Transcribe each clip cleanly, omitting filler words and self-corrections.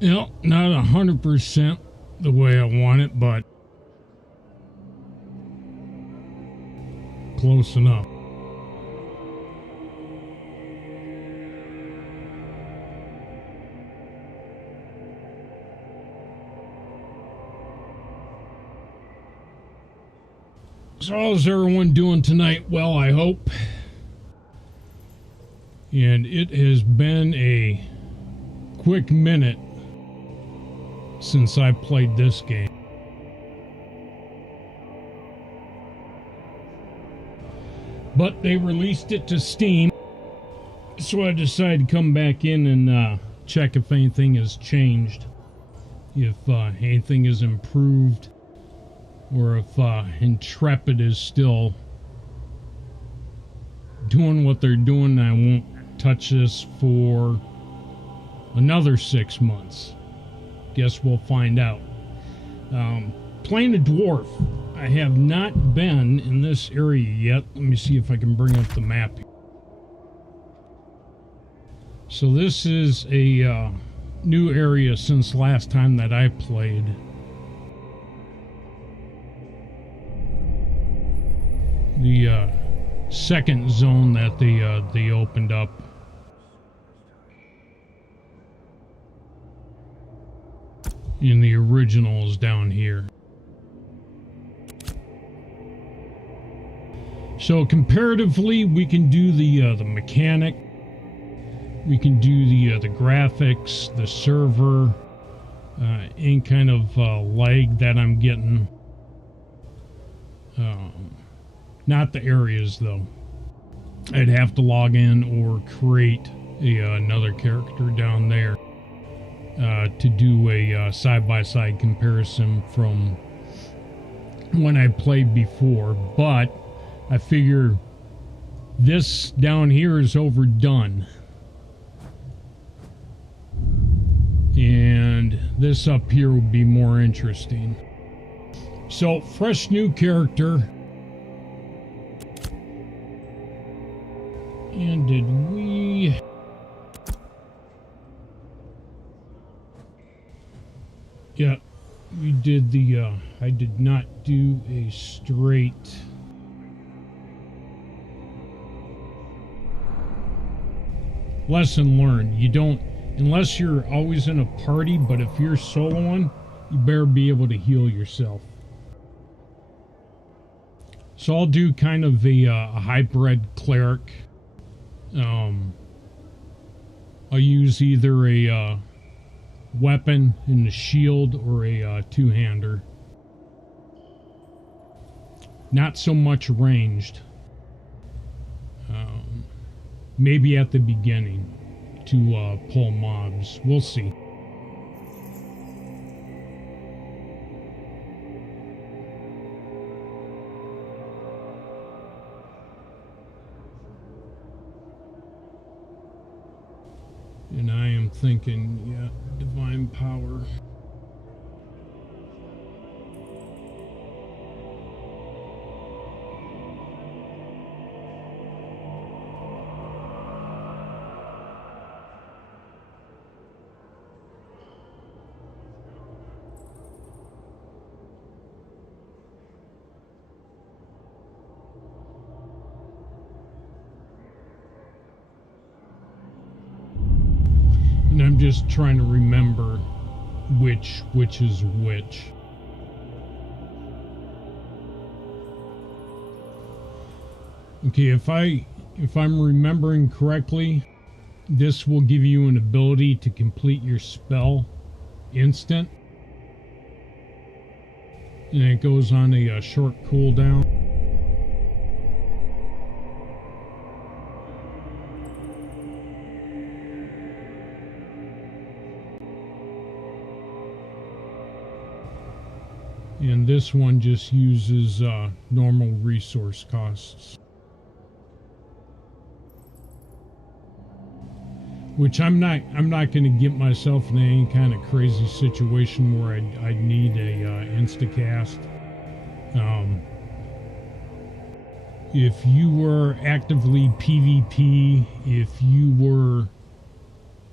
You know, not 100% the way I want it, but close enough. So how's everyone doing tonight? Well, I hope. And it has been a quick minute since I played this game. But they released it to Steam, so I decided to come back in and check if anything has changed, if anything is improved, or if Intrepid is still doing what they're doing. I won't touch this for another 6 months. Guess we'll find out. Playing a dwarf. I have not been in this area yet. Let me see if I can bring up the map. So this is a new area since last time that I played. The second zone that they opened up. And the original is down here. So comparatively, we can do the mechanic. We can do the graphics, the server, any kind of lag that I'm getting. Not the areas though. I'd have to log in or create another character down there to do a side-by-side comparison from when I played before. But I figure this down here is overdone. And this up here would be more interesting. So, fresh new character. And did we... Yeah, we did the, I did not do a straight... Lesson learned. You don't, unless you're always in a party, but if you're soloing, you better be able to heal yourself. So I'll do kind of a hybrid cleric. I'll use either a weapon in the shield or a two-hander. Not so much ranged. Maybe at the beginning to pull mobs. We'll see. And I am thinking, yeah, divine power. And I'm just trying to remember which is which. Okay, if I'm remembering correctly, this will give you an ability to complete your spell instant. And it goes on a short cooldown. And this one just uses normal resource costs. Which I'm not going to get myself in any kind of crazy situation where I'd need a instacast. If you were actively PvP, if you were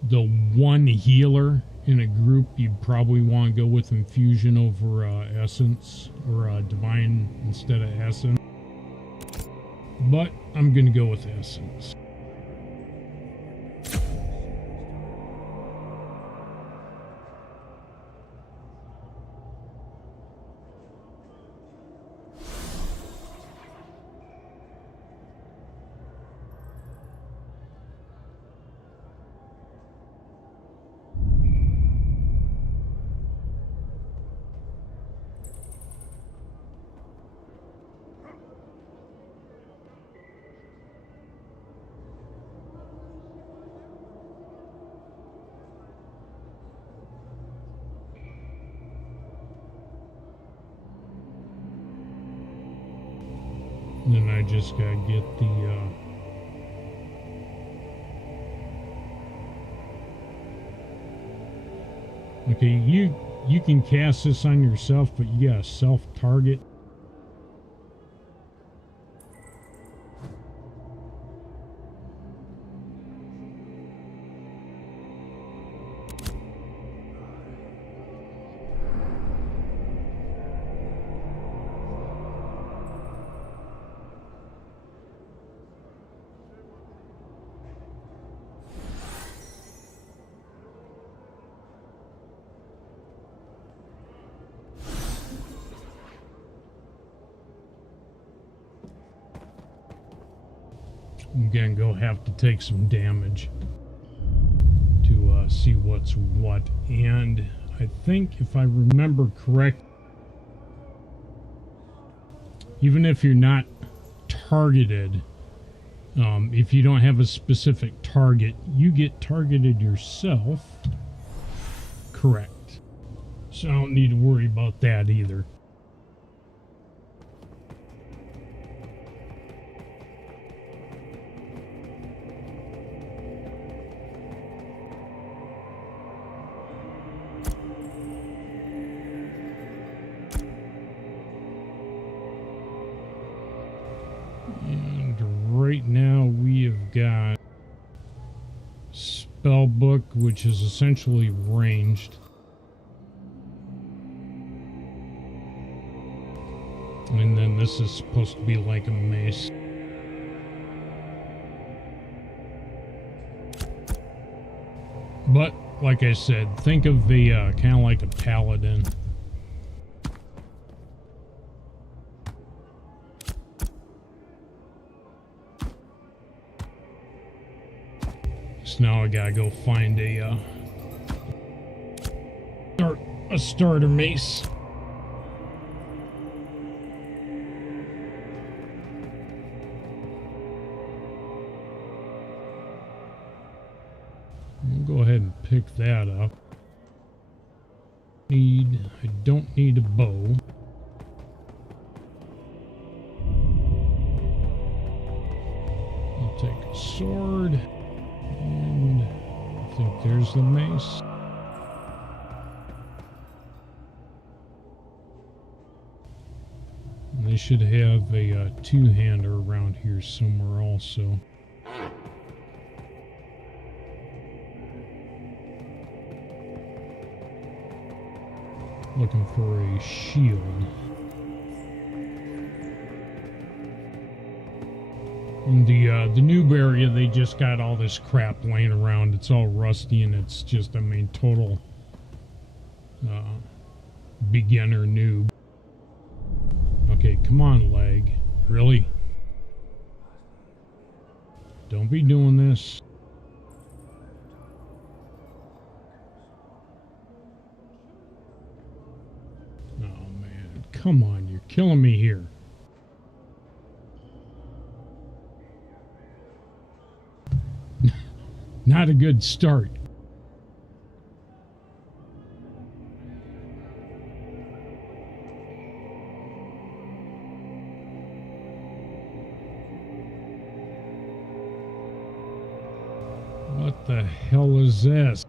the one healer in a group, you'd probably want to go with Infusion over Essence, or Divine instead of Essence. But I'm going to go with Essence. And then I just gotta get the okay, you can cast this on yourself, but you gotta self-target. I'm gonna go have to take some damage to see what's what. And I think if I remember correct, even if you're not targeted, if you don't have a specific target, you get targeted yourself. Correct. So I don't need to worry about that either. Right now we have got Spellbook, which is essentially ranged. And then this is supposed to be like a mace. But, like I said, think of the kind of like a paladin. So now I gotta go find a starter mace. We'll go ahead and pick that up. I don't need a bow. I'll take a sword. And I think there's the mace. And they should have a two-hander around here somewhere also. Looking for a shield. In the Knewb area, they just got all this crap laying around. It's all rusty, and it's just, I mean, total beginner noob. Okay, come on, leg. Really? Don't be doing this. Oh, man. Come on, you're killing me here. Not a good start. What the hell is this?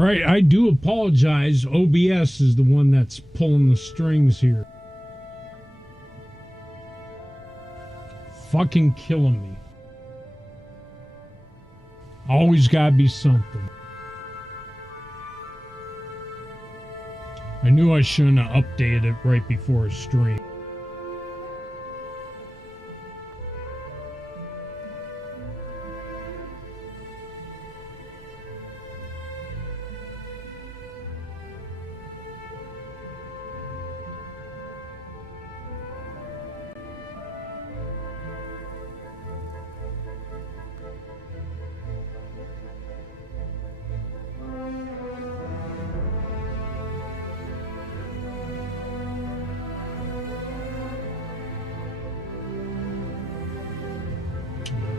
Alright, I do apologize. OBS is the one that's pulling the strings here. Fucking killing me. Always gotta be something. I knew I shouldn't have updated it right before a stream.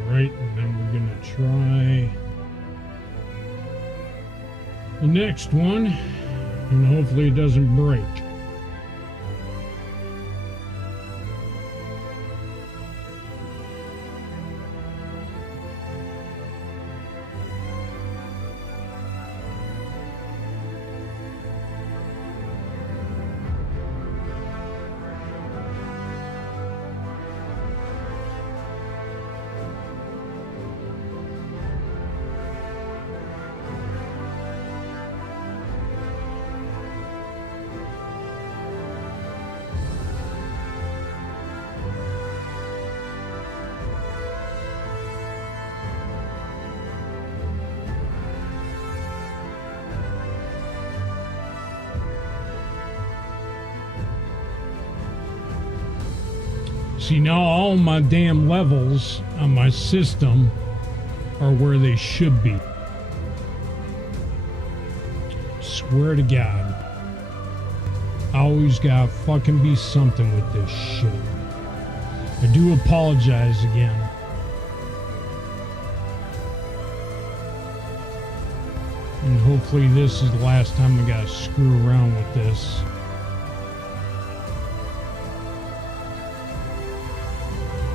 Alright, and then we're gonna try the next one, and hopefully it doesn't break. See, now all my damn levels on my system are where they should be. Swear to God. I always gotta fucking be something with this shit. I do apologize again. And hopefully this is the last time I gotta screw around with this.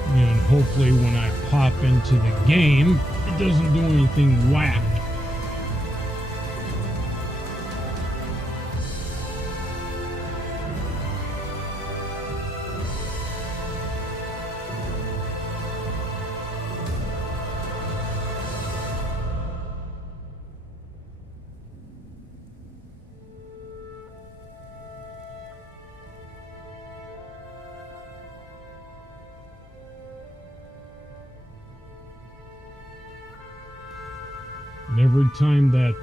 And hopefully when I pop into the game, it doesn't do anything whack. And every time that,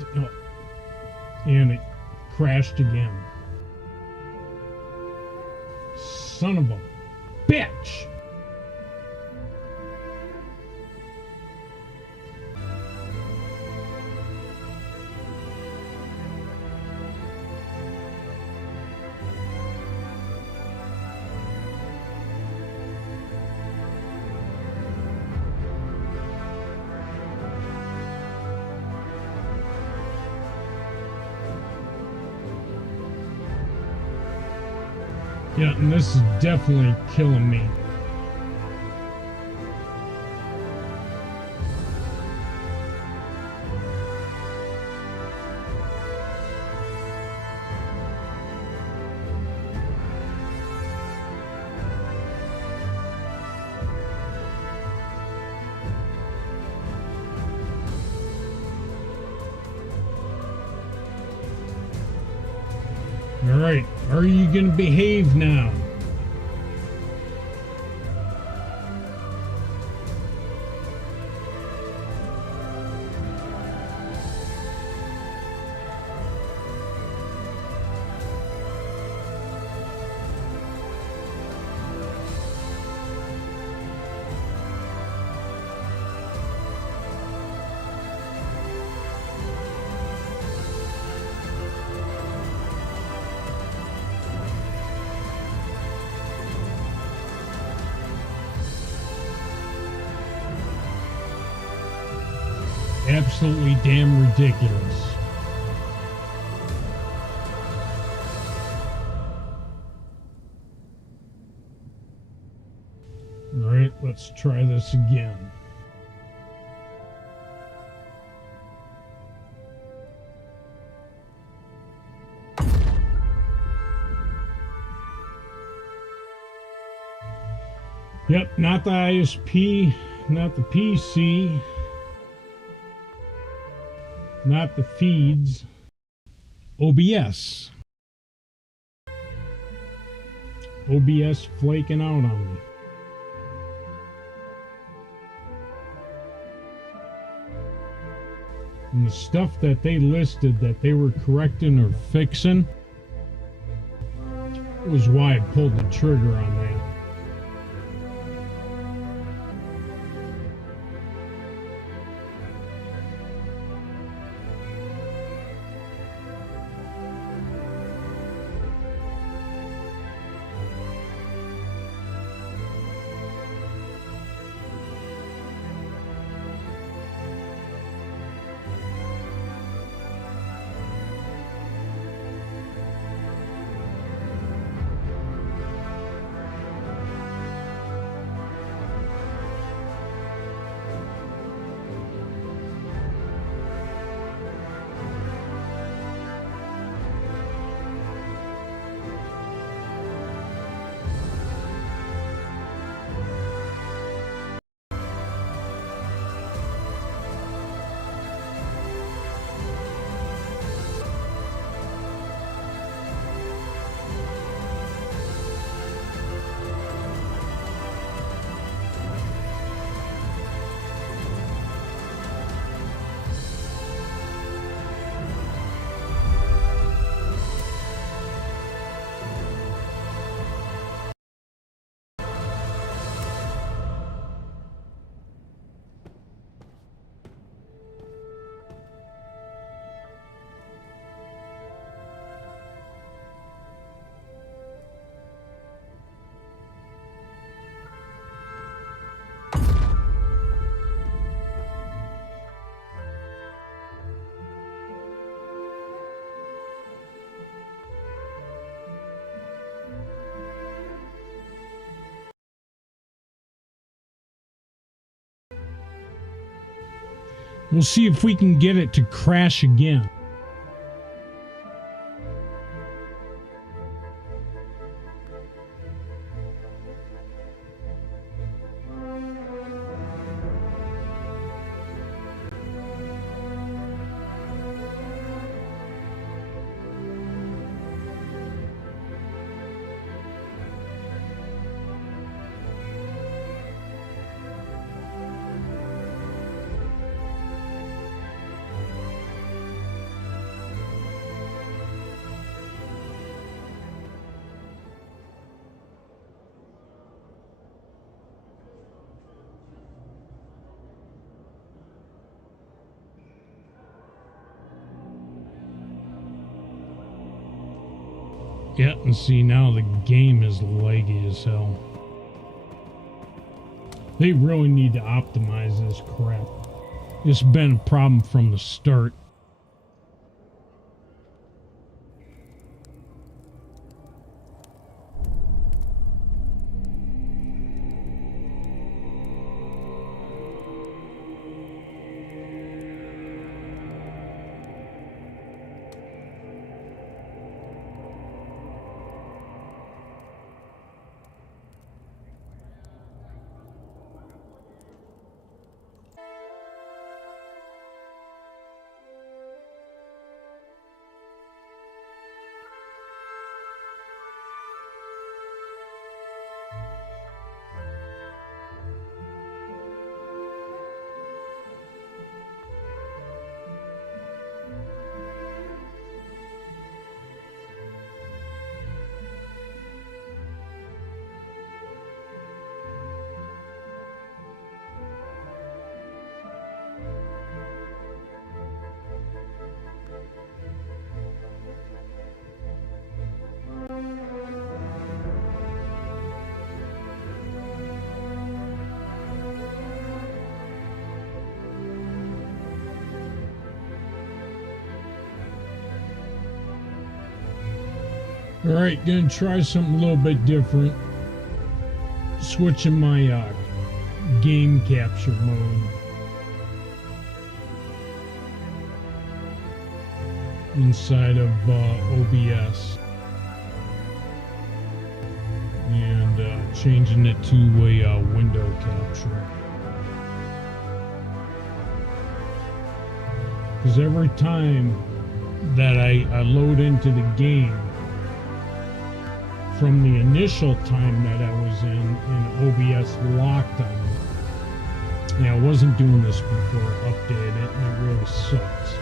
and it crashed again. Son of a bitch! Yeah, and this is definitely killing me. All right, are you going to behave now? Absolutely damn ridiculous. All right, let's try this again. Yep, not the ISP, not the PC, not the feeds. OBS. OBS flaking out on me. And the stuff that they listed that they were correcting or fixing was why I pulled the trigger on that. We'll see if we can get it to crash again. Yeah, and see, now the game is laggy as hell. They really need to optimize this crap. It's been a problem from the start. Alright, gonna try something a little bit different. Switching my game capture mode. Inside of OBS. And changing it to a window capture. Because every time that I load into the game, from the initial time that I was in OBS locked on me, yeah, I wasn't doing this before I updated it, and it really sucks.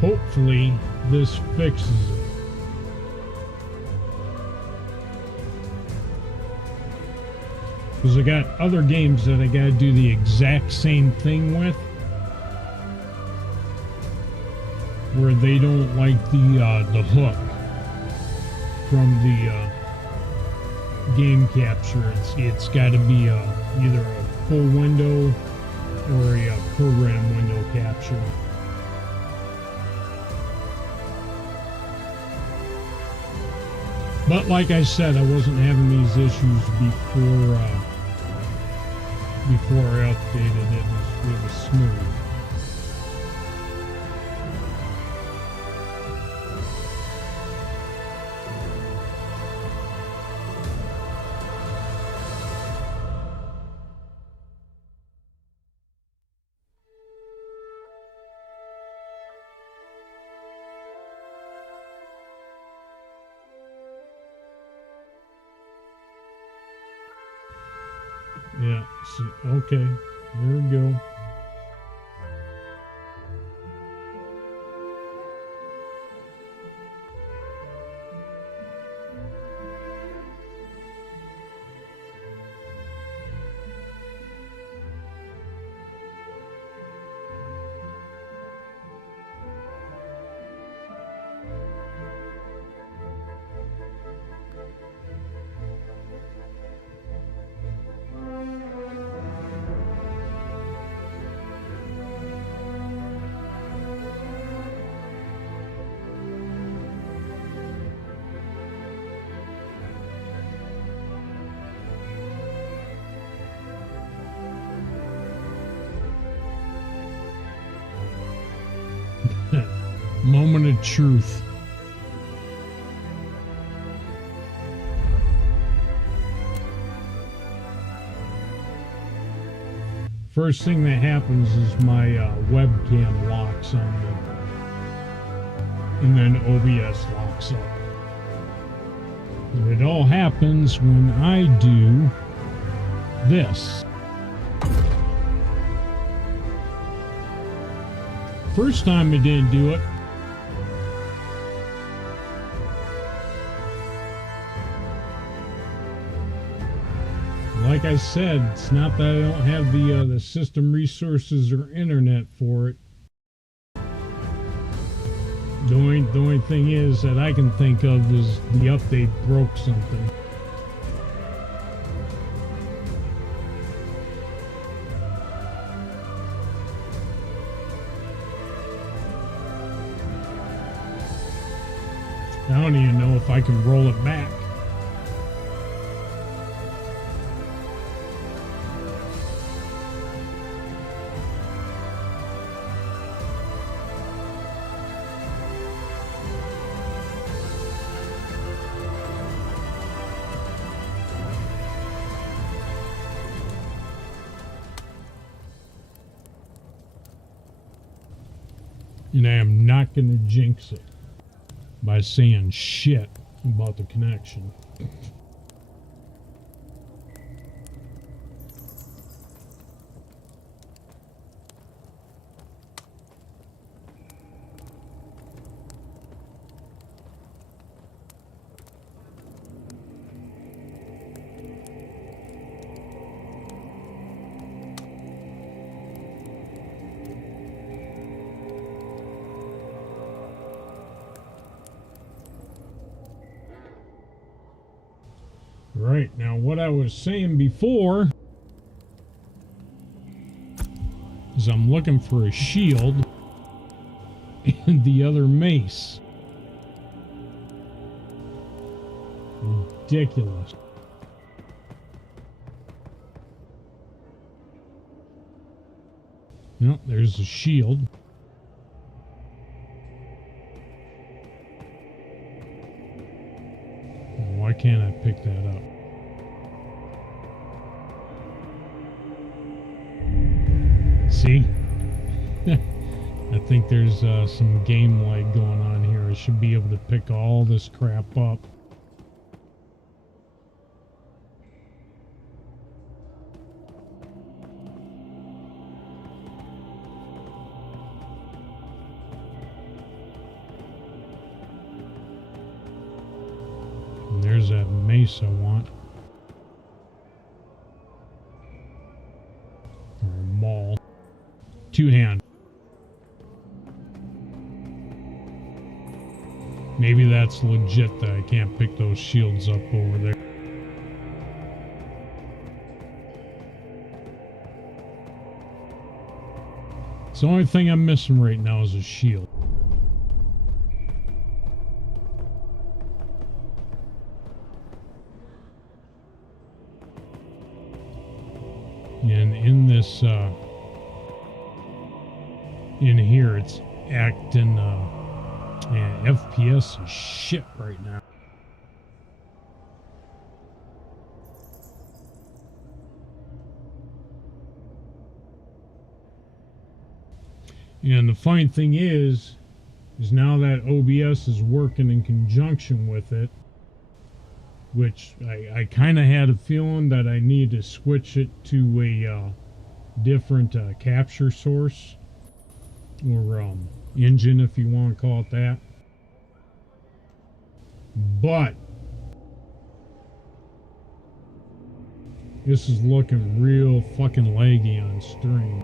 Hopefully, this fixes it. Because I got other games that I gotta do the exact same thing with, where they don't like the hook from the game capture. It's got to be either a full window or a program window capture. But like I said, I wasn't having these issues before I updated it. It was smooth. Yeah, see, okay, here we go. Moment of truth. First thing that happens is my webcam locks on me, and then OBS locks up. And it all happens when I do this. First time it didn't do it. Like I said, it's not that I don't have the system resources or internet for it. The only thing is that I can think of is the update broke something. I don't even know if I can roll it back. And I am not going to jinx it by saying shit about the connection. Right, now what I was saying before is I'm looking for a shield and the other mace. Ridiculous. Well, there's the shield. can't I pick that up? See? I think there's some game lag going on here. I should be able to pick all this crap up. And there's that mace I want. Or a maul. Two-hand. Maybe that's legit that I can't pick those shields up over there. It's the only thing I'm missing right now is a shield. And in this, in here, it's acting, and FPS is shit right now. And the funny thing is now that OBS is working in conjunction with it, which I kind of had a feeling that I need to switch it to a different capture source, or engine, if you want to call it that. But this is looking real fucking laggy on stream.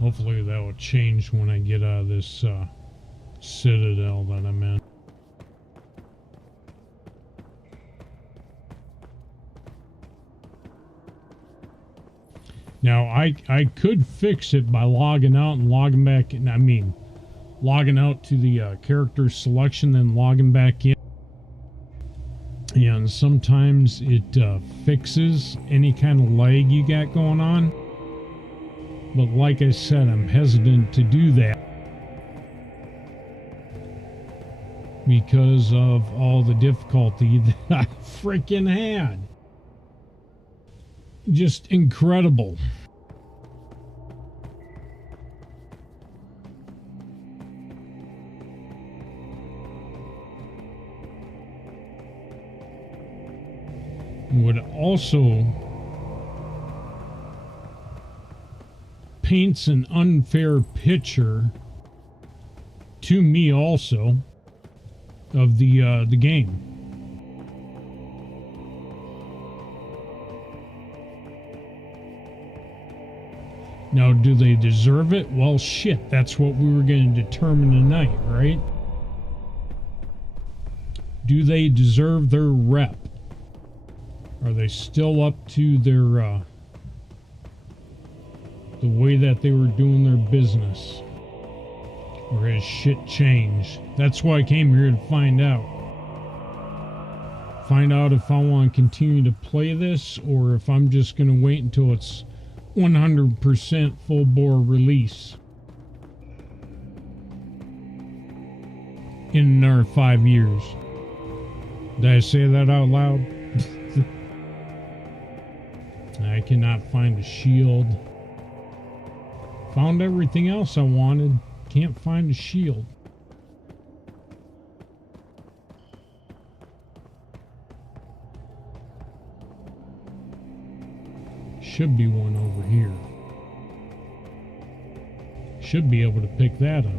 Hopefully that will change when I get out of this citadel that I'm in. Now I could fix it by logging out and logging back in. I mean, logging out to the character selection, then logging back in. And sometimes it fixes any kind of lag you got going on. But like I said, I'm hesitant to do that because of all the difficulty that I freaking had. Just incredible. Would also paints an unfair picture to me also of the game. Now, do they deserve it? Well, shit, that's what we were going to determine tonight, right? Do they deserve their rep? Are they still up to their the way that they were doing their business? Or has shit changed? That's why I came here to find out. Find out if I want to continue to play this, or if I'm just going to wait until it's 100% full bore release in another 5 years. Did I say that out loud? I cannot find a shield. Found everything else I wanted. Can't find a shield. Should be one over here. Should be able to pick that up.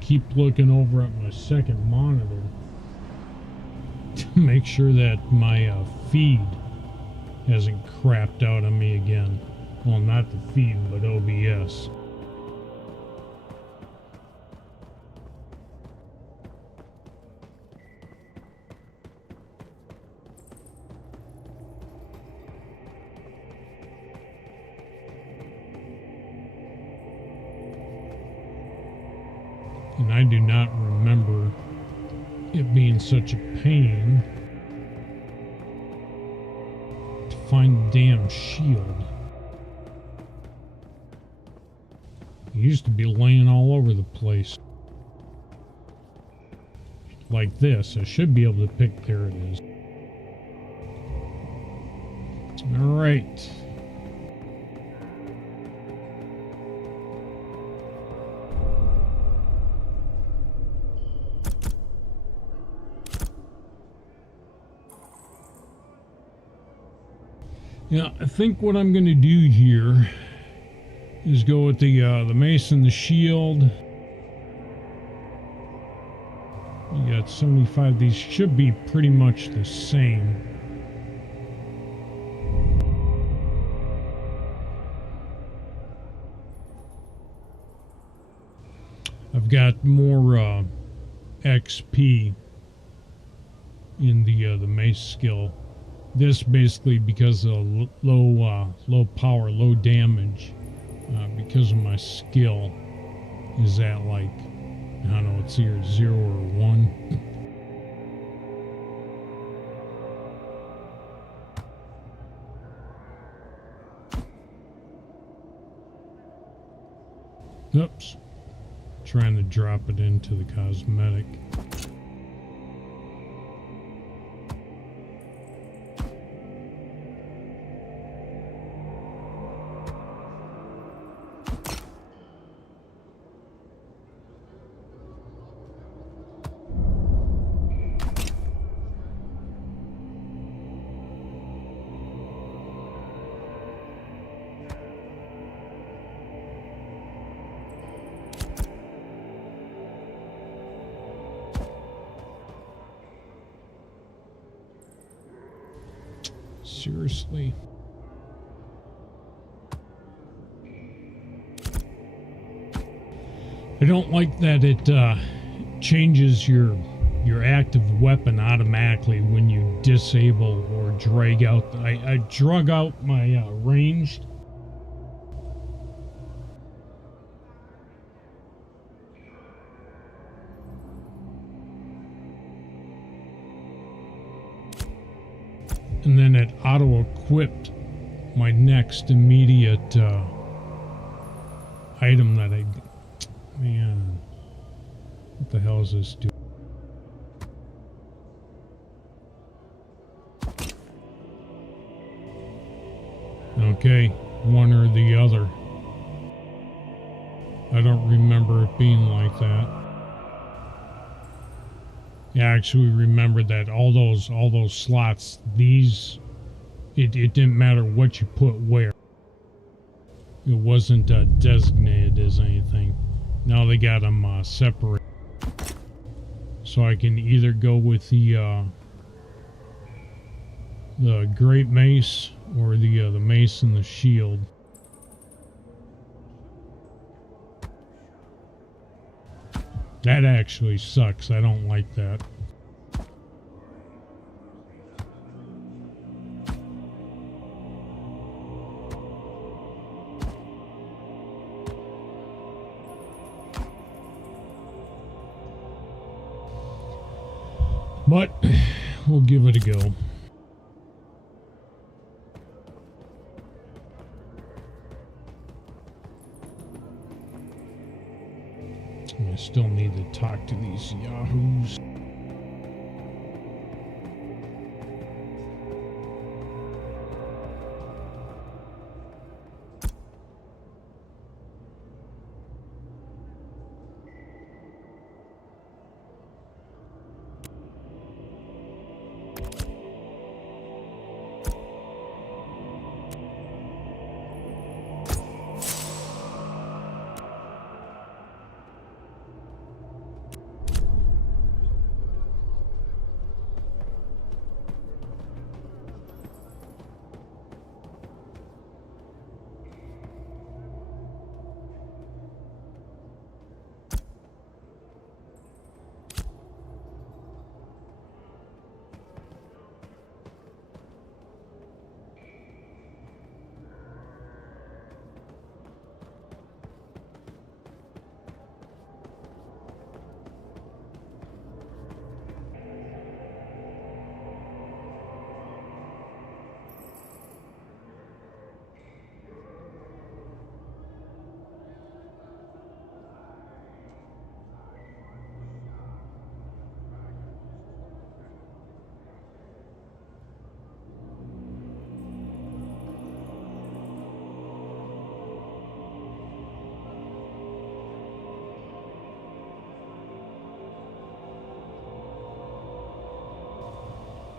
Keep looking over at my second monitor to make sure that my feed hasn't crapped out on me again. Well, not the feed, but OBS. And I do not remember it being such a pain to find the damn shield. It used to be laying all over the place. Like this. I should be able to pick. There it is. Alright. Yeah, I think what I'm going to do here is go with the mace and the shield. You got 75. These should be pretty much the same. I've got more XP in the mace skill. This basically because of low power, low damage, because of my skill is at like, I don't know, it's either 0 or 1. Oops. Trying to drop it into the cosmetic. Seriously. I don't like that it changes your active weapon automatically when you disable or drag out. I drug out my ranged. And then it auto-equipped my next immediate item that I... Man, what the hell is this doing? Okay, one or the other. I don't remember it being like that. Yeah, I actually remember that all those slots, these, it didn't matter what you put where. It wasn't designated as anything. Now they got them separate. So I can either go with the great mace or the mace and the shield. That actually sucks. I don't like that. But we'll give it a go. I still need to talk to these yahoos.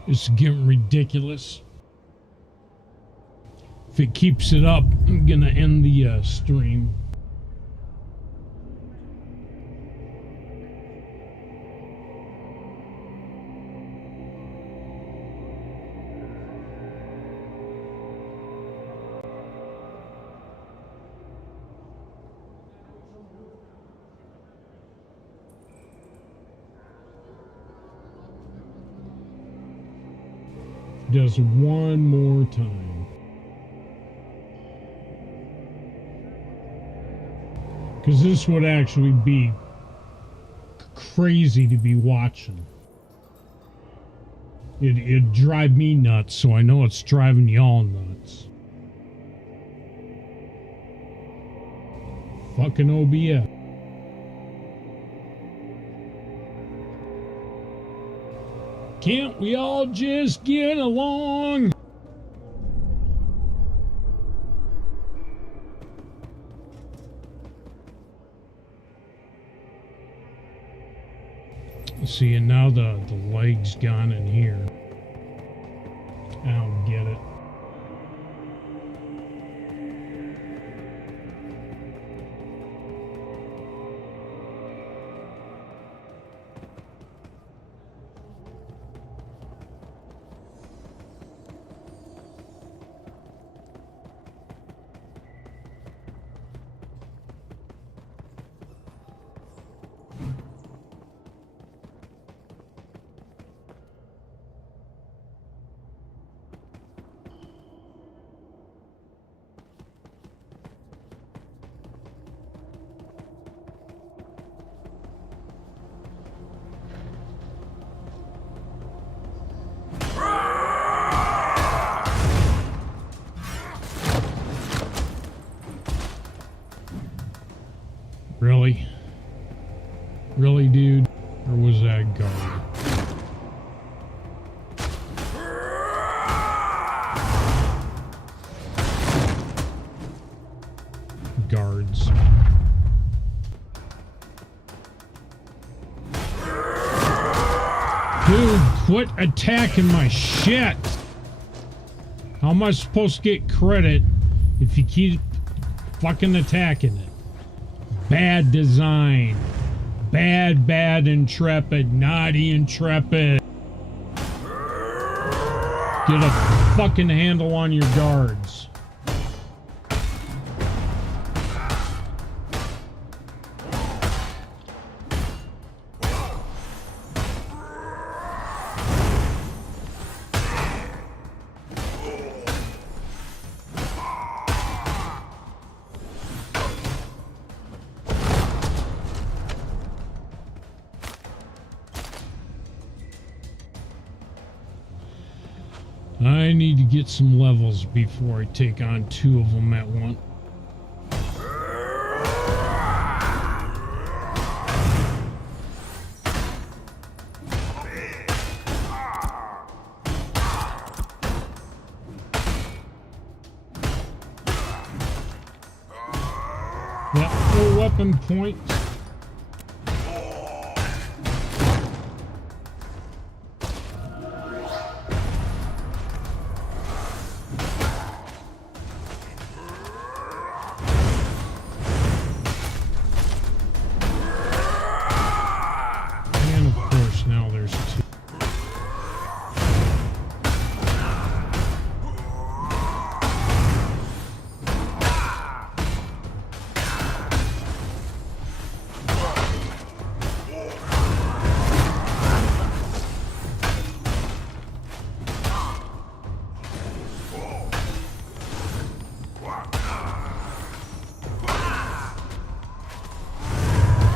It's getting ridiculous. If it keeps it up, I'm gonna end the stream. Just one more time. Because this would actually be crazy to be watching. It'd drive me nuts, so I know it's driving y'all nuts. Fucking OBS. Can't we all just get along? See, and now the leg's gone in here. I don't get it. Really? Really, dude? Or was that guard? Guards. Dude, quit attacking my shit! How am I supposed to get credit if you keep fucking attacking it? Bad design. Bad Intrepid. Naughty Intrepid. Get a fucking handle on your guards. I need to get some levels before I take on two of them at once. That full weapon point.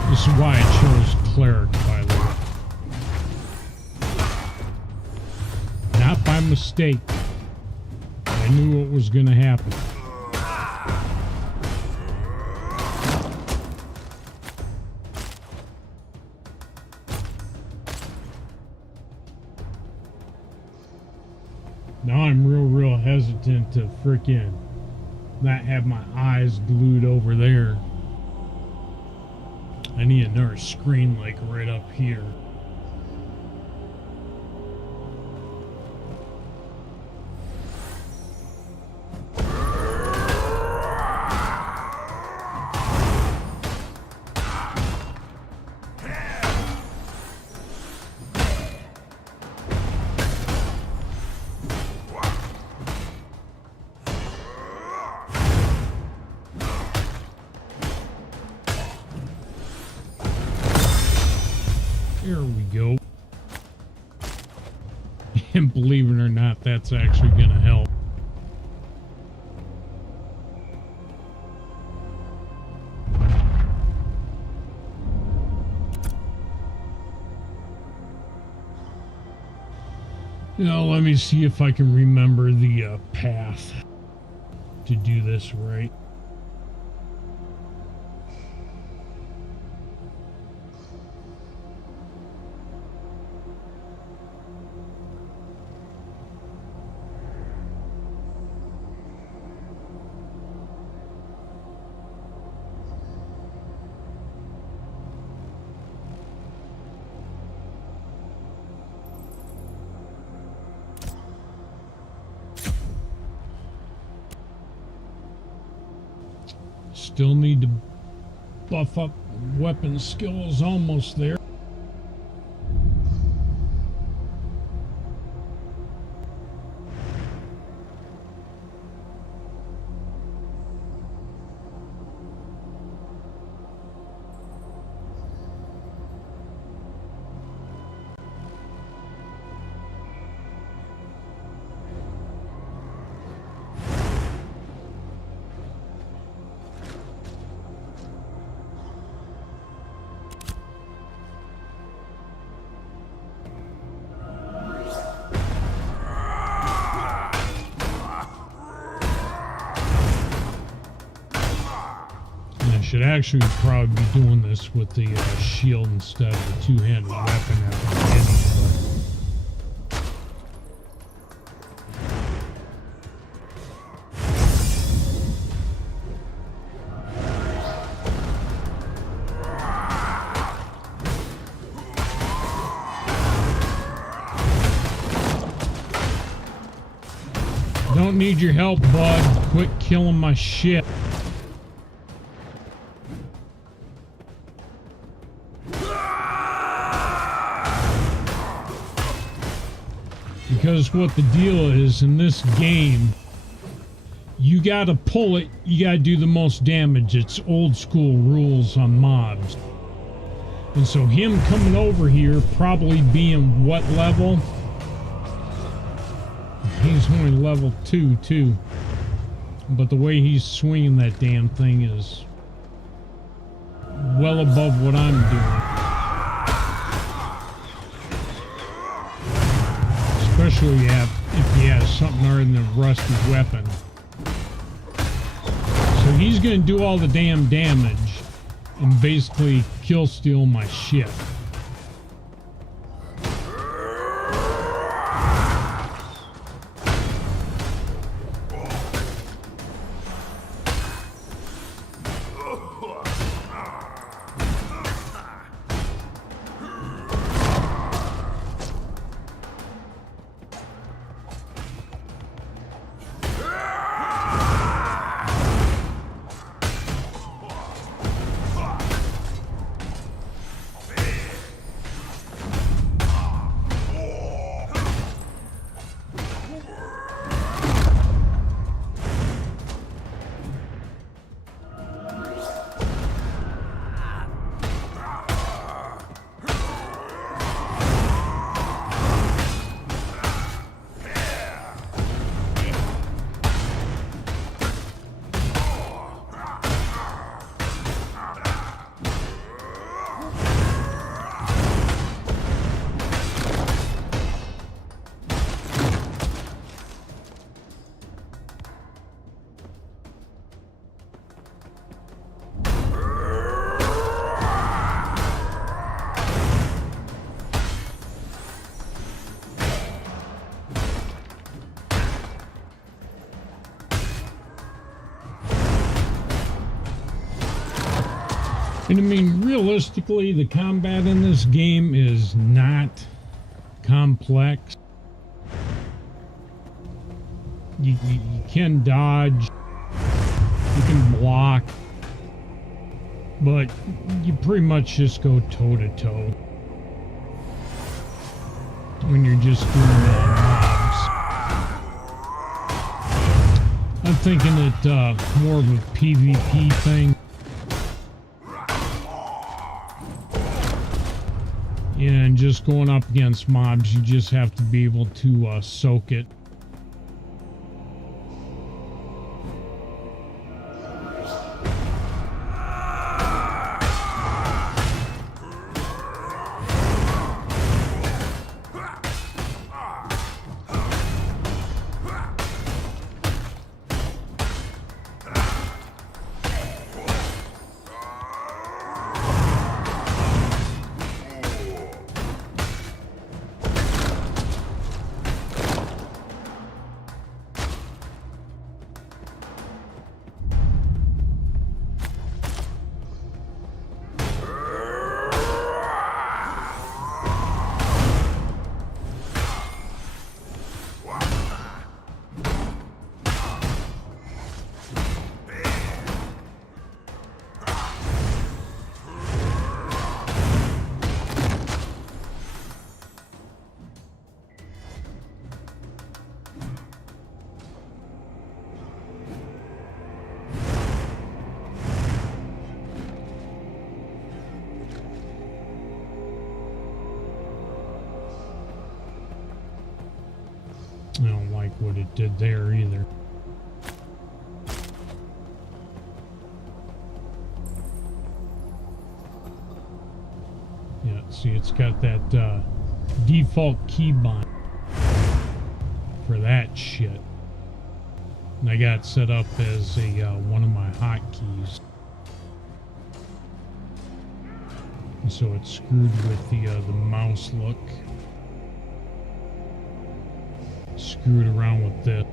This is why I chose cleric, by the way. Not by mistake. I knew what was going to happen. Now I'm real hesitant to frickin' not have my eyes glued over there. I need another screen like right up here. There we go. And believe it or not, that's actually going to help. Now, let me see if I can remember the path to do this right. Still need to buff up weapon skills, almost there. Should actually probably be doing this with the shield instead of a two-handed weapon at the beginning. Don't need your help, bud. Quit killing my shit. Because what the deal is in this game, you gotta pull it, you gotta do the most damage. It's old school rules on mobs. And so him coming over here, probably being what level? He's only level 2 too. But the way he's swinging that damn thing is well above what I'm doing. Especially if he has something other than a rusty weapon. So he's going to do all the damn damage and basically kill steal my shit. And I mean, realistically, the combat in this game is not complex. You can dodge, you can block, but you pretty much just go toe to toe when you're just doing mobs. I'm thinking it more of a PvP thing. And just going up against mobs, you just have to be able to soak it. I don't like what it did there either. Yeah, see, it's got that default keybind for that shit. And I got it set up as a one of my hotkeys. And so it's screwed with the mouse look. Screwed around with this.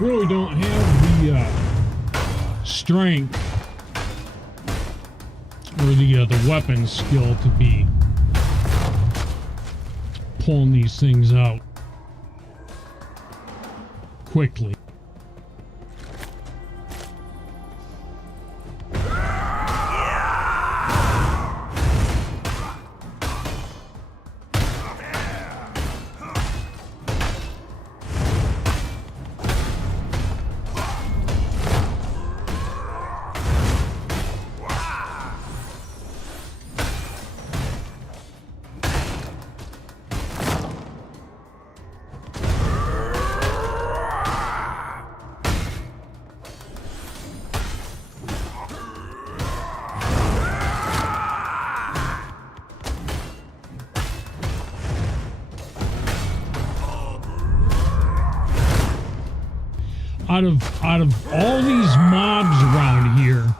Really don't have the strength or the weapon skill to be pulling these things out quickly. Out of all these mobs around here,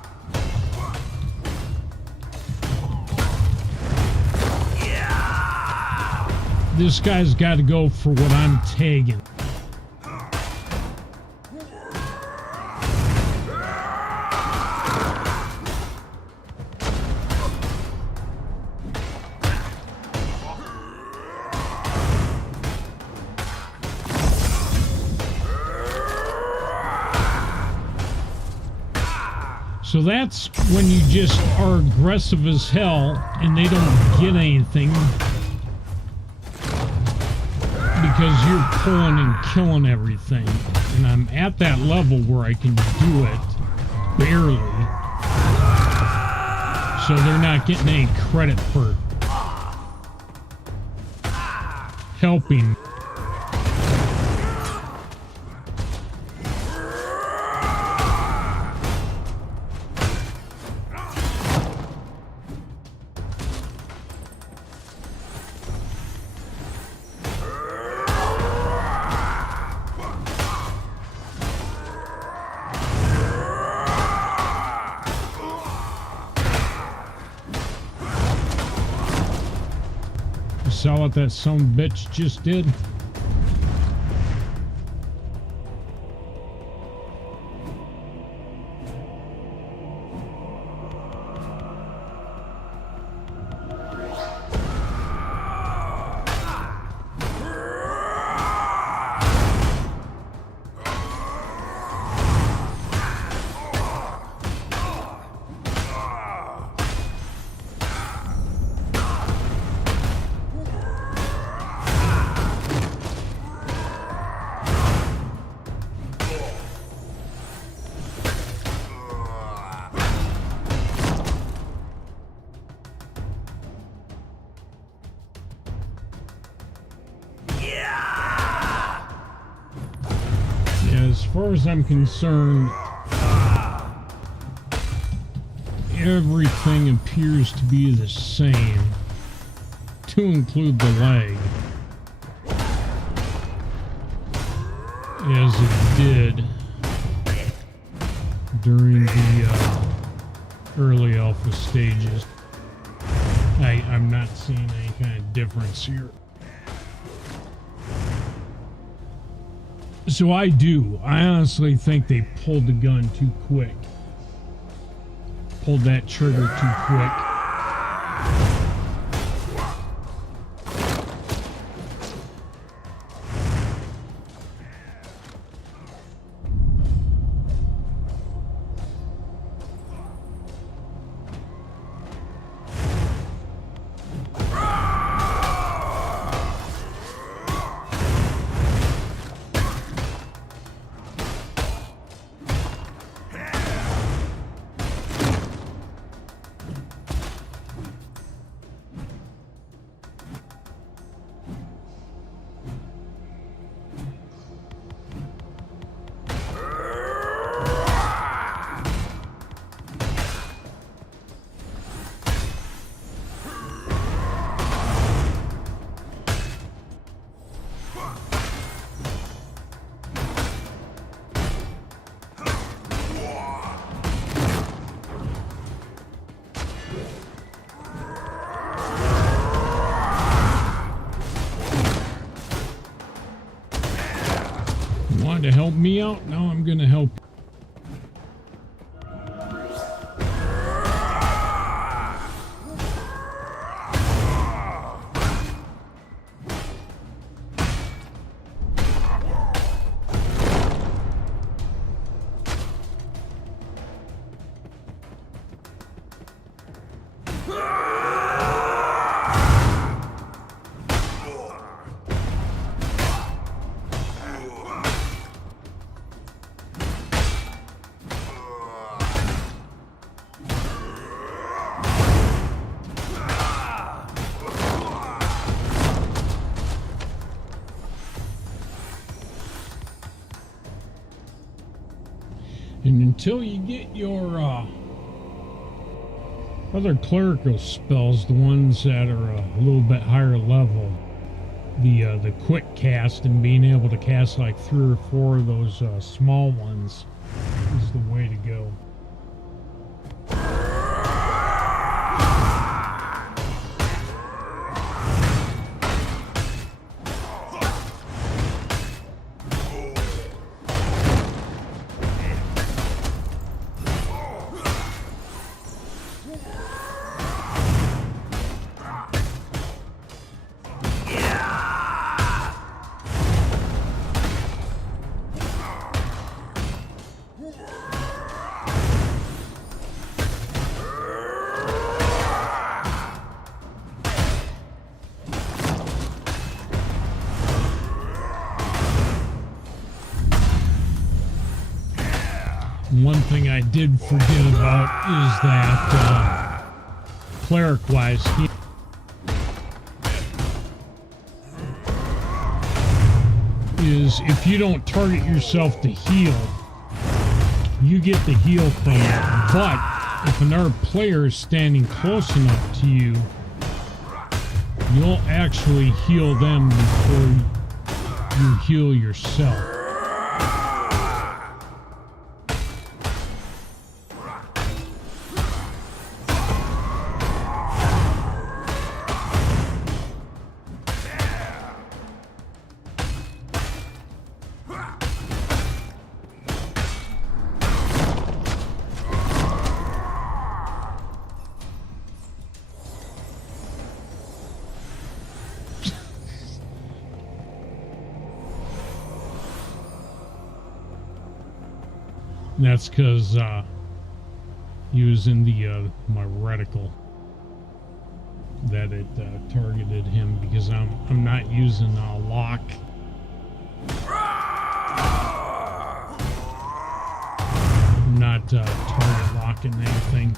this guy's got to go for what I'm tagging. So that's when you just are aggressive as hell and they don't get anything because you're pulling and killing everything. And I'm at that level where I can do it barely. So they're not getting any credit for helping. Saw what that son bitch just did. as far as I'm concerned, everything appears to be the same, to include the lag, as it did during the early alpha stages. I'm not seeing any kind of difference here. So I honestly think they pulled the gun too quick. Pulled that trigger too quick. To help me out, now I'm gonna help. And until you get your other clerical spells, the ones that are a little bit higher level, the quick cast and being able to cast like 3 or 4 of those small ones is the way to go. One thing I did forget about is that cleric-wise, is if you don't target yourself to heal, you get the heal from it. But if another player is standing close enough to you, you'll actually heal them before you heal yourself. And that's because using the my reticle that it targeted him, because I'm not using lock. I'm not target locking anything.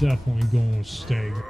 definitely going with stagger.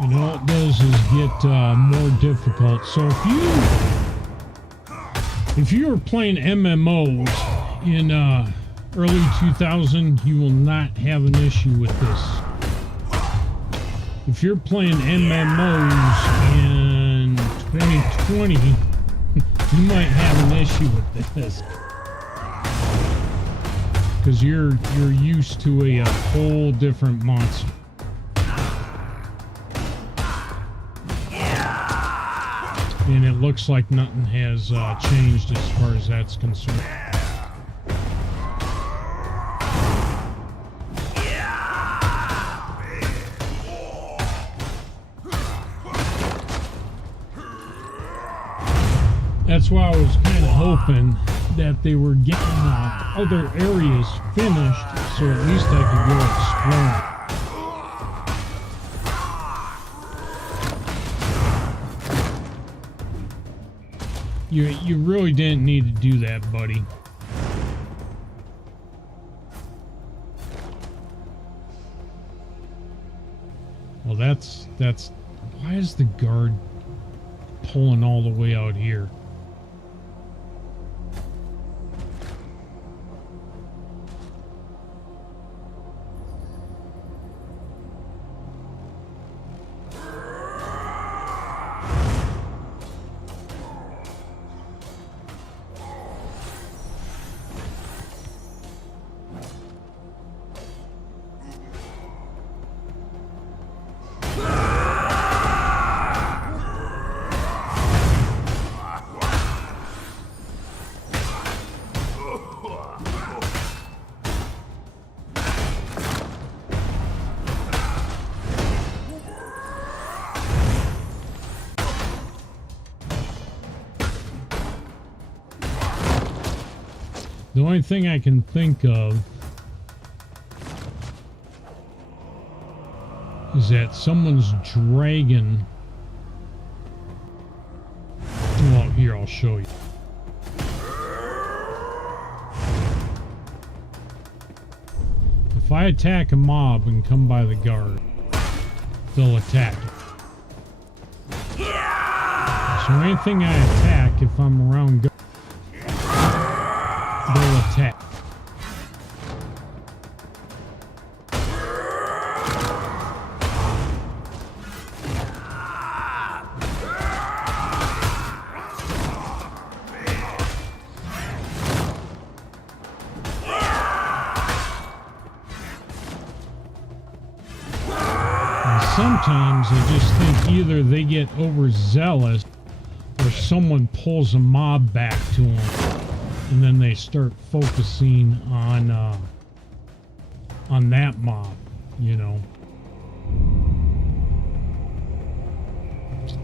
And all it does is get more difficult. So if you were playing MMOs in early 2000, you will not have an issue with this. If you're playing MMOs in 2020, you might have an issue with this. Because you're used to a whole different monster. And it looks like nothing has changed as far as that's concerned. That's why I was kind of hoping that they were getting other areas finished, so at least I could go exploring. You really didn't need to do that, buddy. Well, that's why is the guard pulling all the way out here? The only thing I can think of is that someone's dragging. Well, here, I'll show you. If I attack a mob and come by the guard, they'll attack it. So anything I attack, if I'm around guard, they'll attack. sometimes I just think either they get overzealous or someone pulls a mob back to them, and then they start focusing on that mob, you know,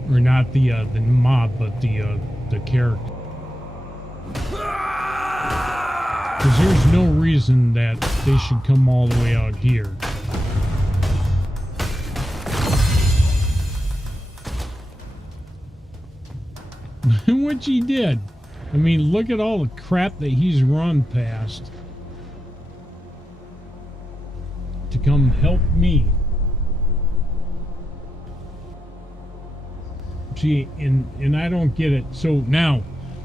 or not the mob, but the character. Because there's no reason that they should come all the way out here. Which he did. I mean, look at all the crap that he's run past to come help me. See, and I don't get it. So now,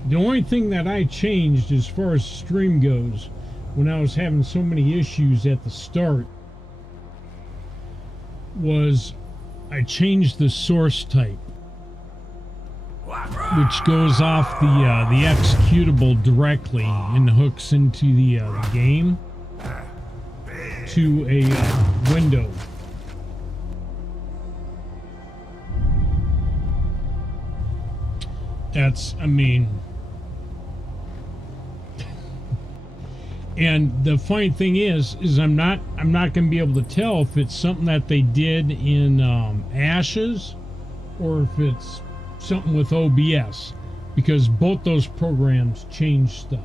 the only thing that I changed as far as stream goes, when I was having so many issues at the start, was I changed the source type, which goes off the executable directly and hooks into the game to a window. That's, I mean, and the funny thing is I'm not going to be able to tell if it's something that they did in Ashes or if it's something with OBS, because both those programs changed stuff.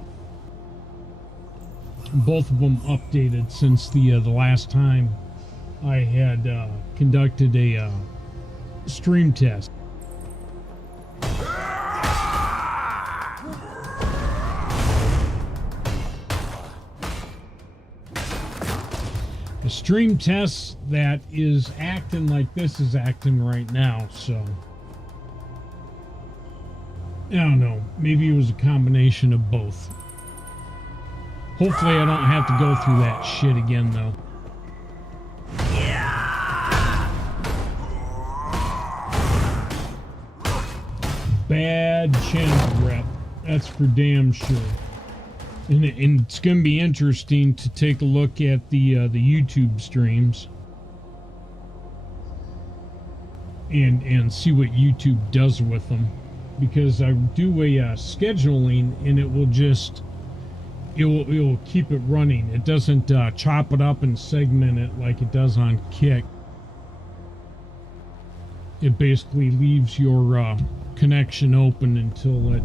Both of them updated since the last time I had conducted a stream test. The stream test that is acting like this is acting right now, so I don't know. Maybe it was a combination of both. Hopefully I don't have to go through that shit again, though. Bad channel rep. That's for damn sure. And it's going to be interesting to take a look at the YouTube streams and see what YouTube does with them, because I do a scheduling and it will just it will keep it running. It doesn't chop it up and segment it like it does on Kick. It basically leaves your connection open until it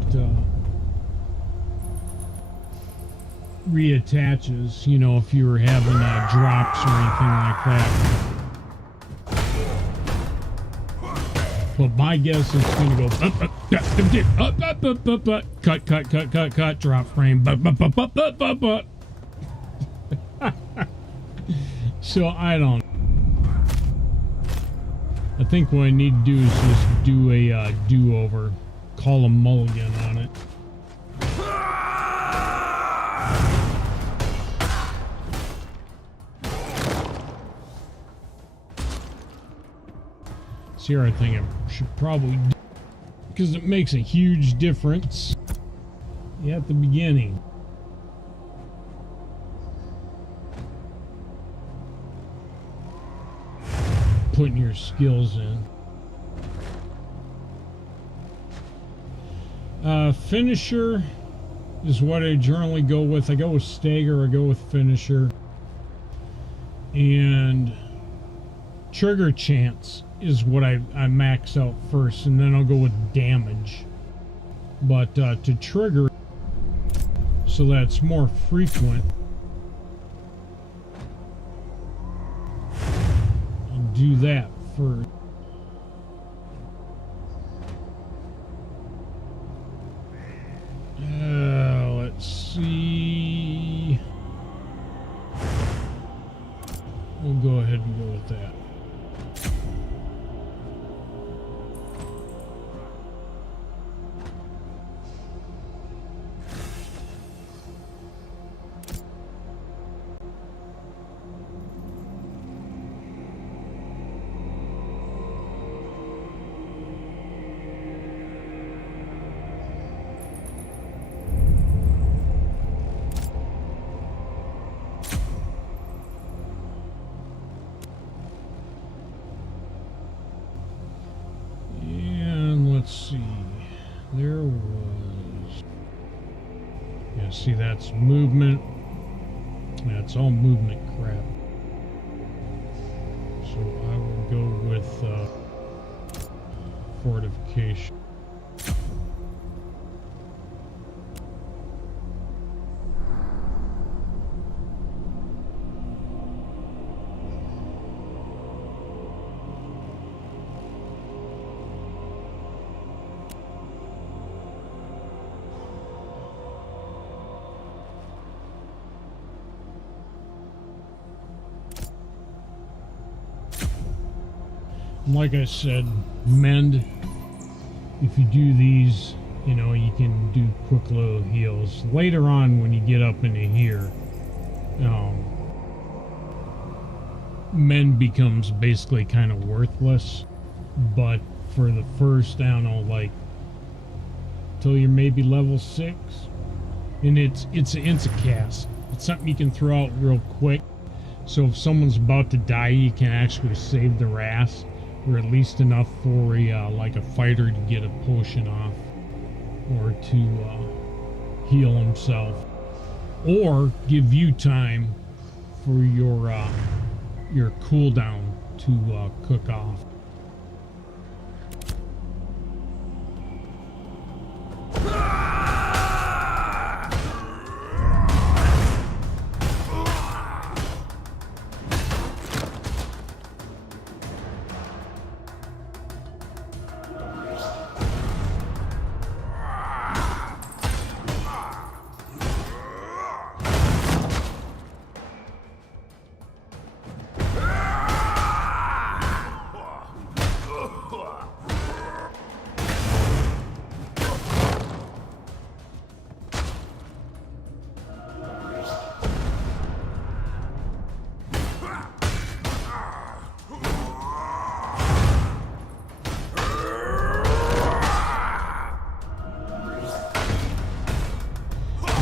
reattaches, you know, if you were having drops or anything like that. But my guess is it's going to go cut, drop frame, so I don't. I think what I need to do is just do a do-over, call a mulligan on it. Here I think I should probably do, because it makes a huge difference at the beginning. Putting your skills in. Finisher is what I generally go with. I go with stagger, I go with finisher. And trigger chance is what I max out first, and then I'll go with damage. But to trigger, so that's more frequent, I'll do that first. Let's see. We'll go ahead and go with that. See, that's movement. That's all movement crap. So I will go with fortification. Like I said, mend. If you do these, you know, you can do quick little heals. Later on, when you get up into here, mend becomes basically kind of worthless. But for the first, I don't know, like till you're maybe level 6, and it's a cast. It's something you can throw out real quick. So if someone's about to die, you can actually save their ass. Or at least enough for a like a fighter to get a potion off, or to heal himself, or give you time for your cooldown to cook off.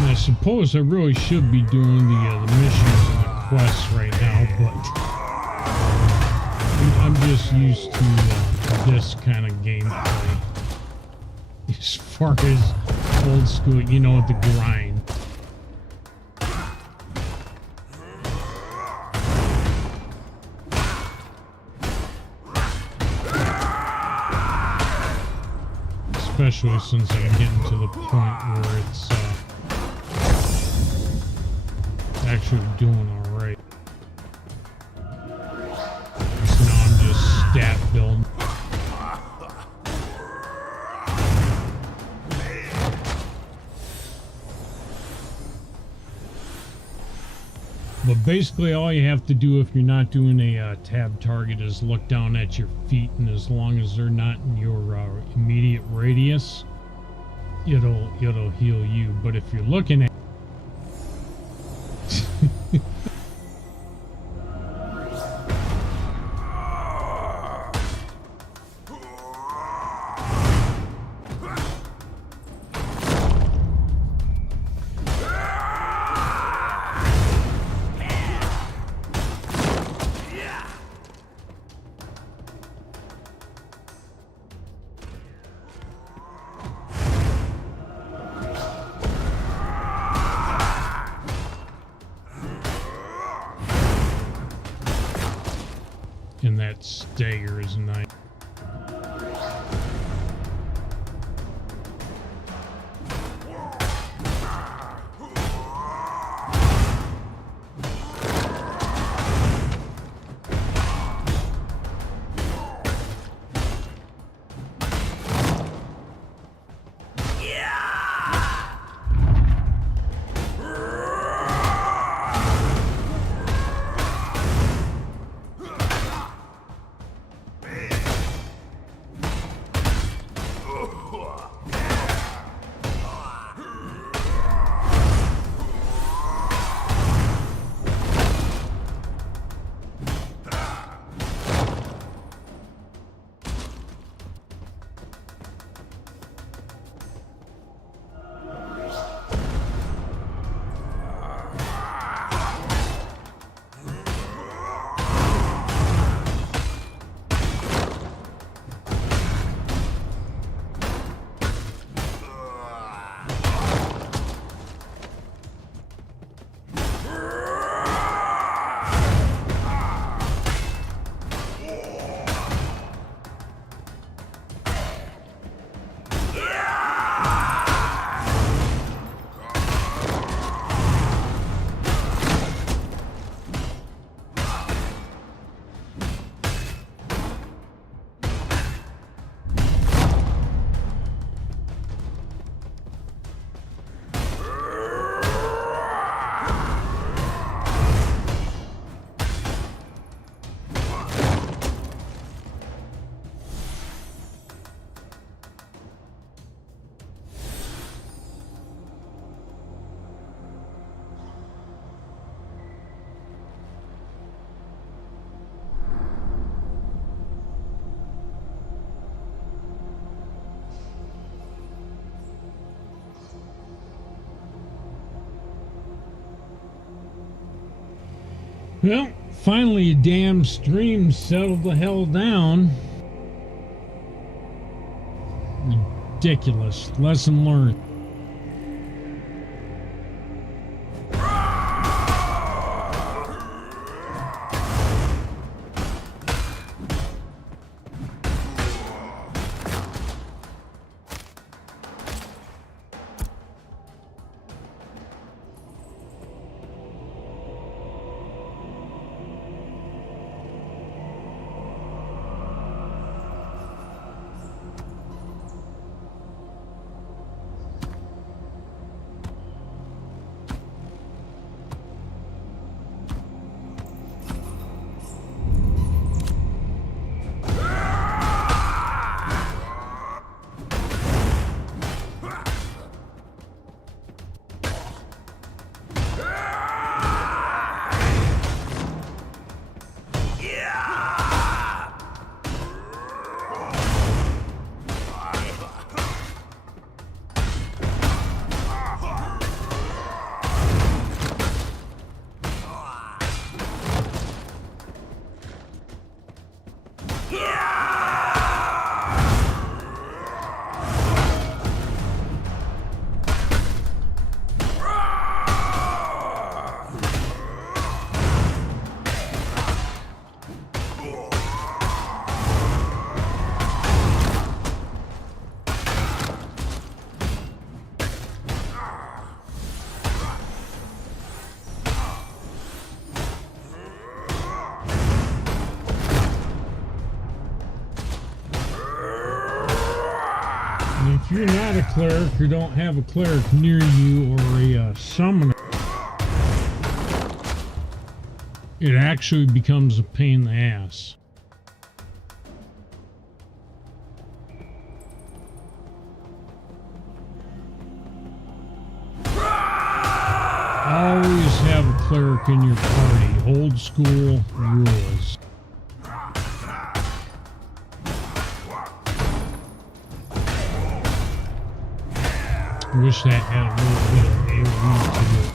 I suppose I really should be doing the missions and the quests right now, but I'm just used to this kind of gameplay. As far as old school, you know, the grind. Especially since I'm getting to the point where it's actually doing alright. So now I'm just stat building. But basically all you have to do if you're not doing a tab target is look down at your feet, and as long as they're not in your immediate radius, it'll heal you. But if you're looking at and that stagger is nice. Well, finally a damn stream settled the hell down. Ridiculous. Lesson learned. If you're not a cleric or don't have a cleric near you or a summoner, it actually becomes a pain in the ass. Always have a cleric in your party. Old school rules. I wish that had a little bit of AoE to it.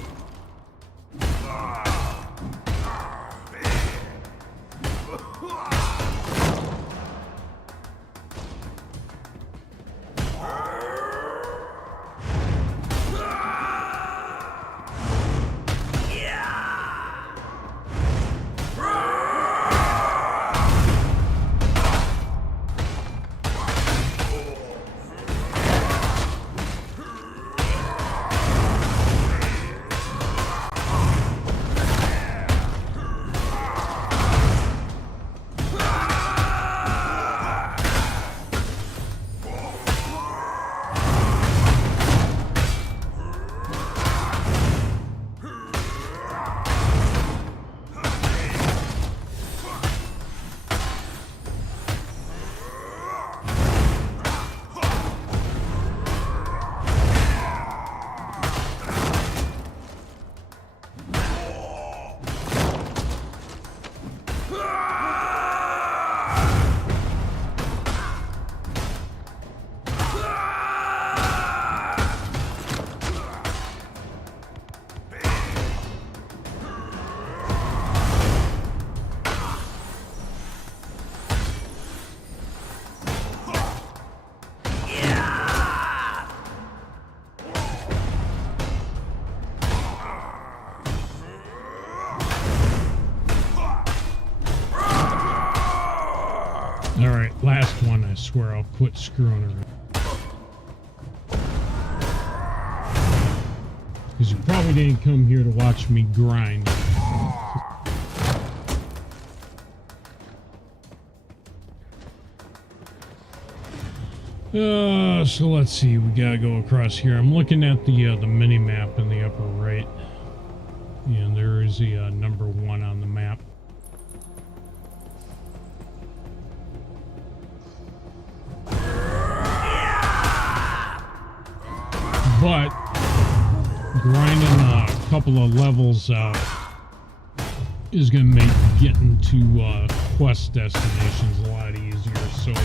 Alright, last one, I swear I'll quit screwing around. Because you probably didn't come here to watch me grind. So let's see, we gotta go across here. I'm looking at the mini map in the upper right. And there is a number 1 on the map. But grinding a couple of levels out is going to make getting to quest destinations a lot easier solo.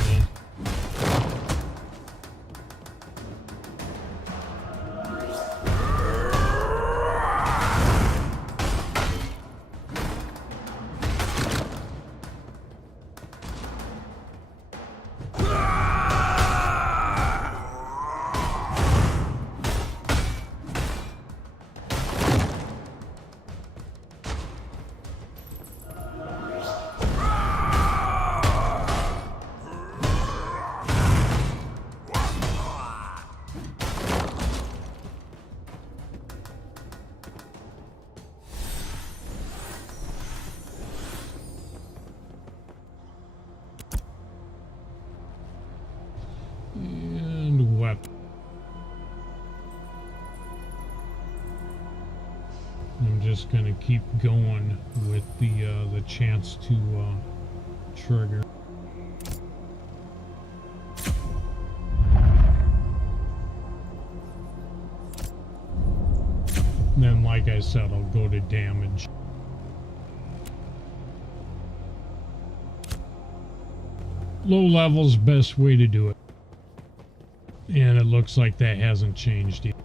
I'm just gonna keep going with the chance to trigger. And then, like I said, I'll go to damage. Low level's best way to do it. And it looks like that hasn't changed yet.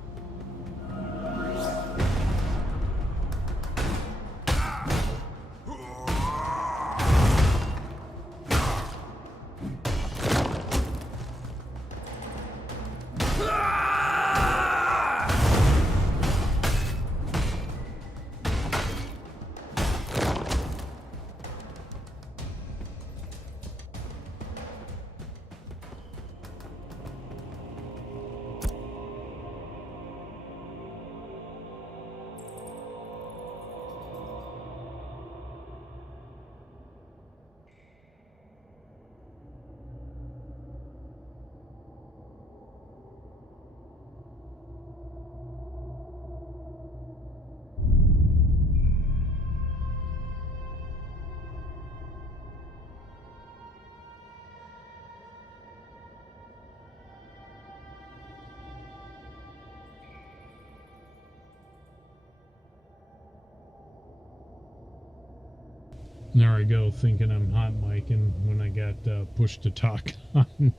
There I go, thinking I'm hot micing when I got pushed to talk on.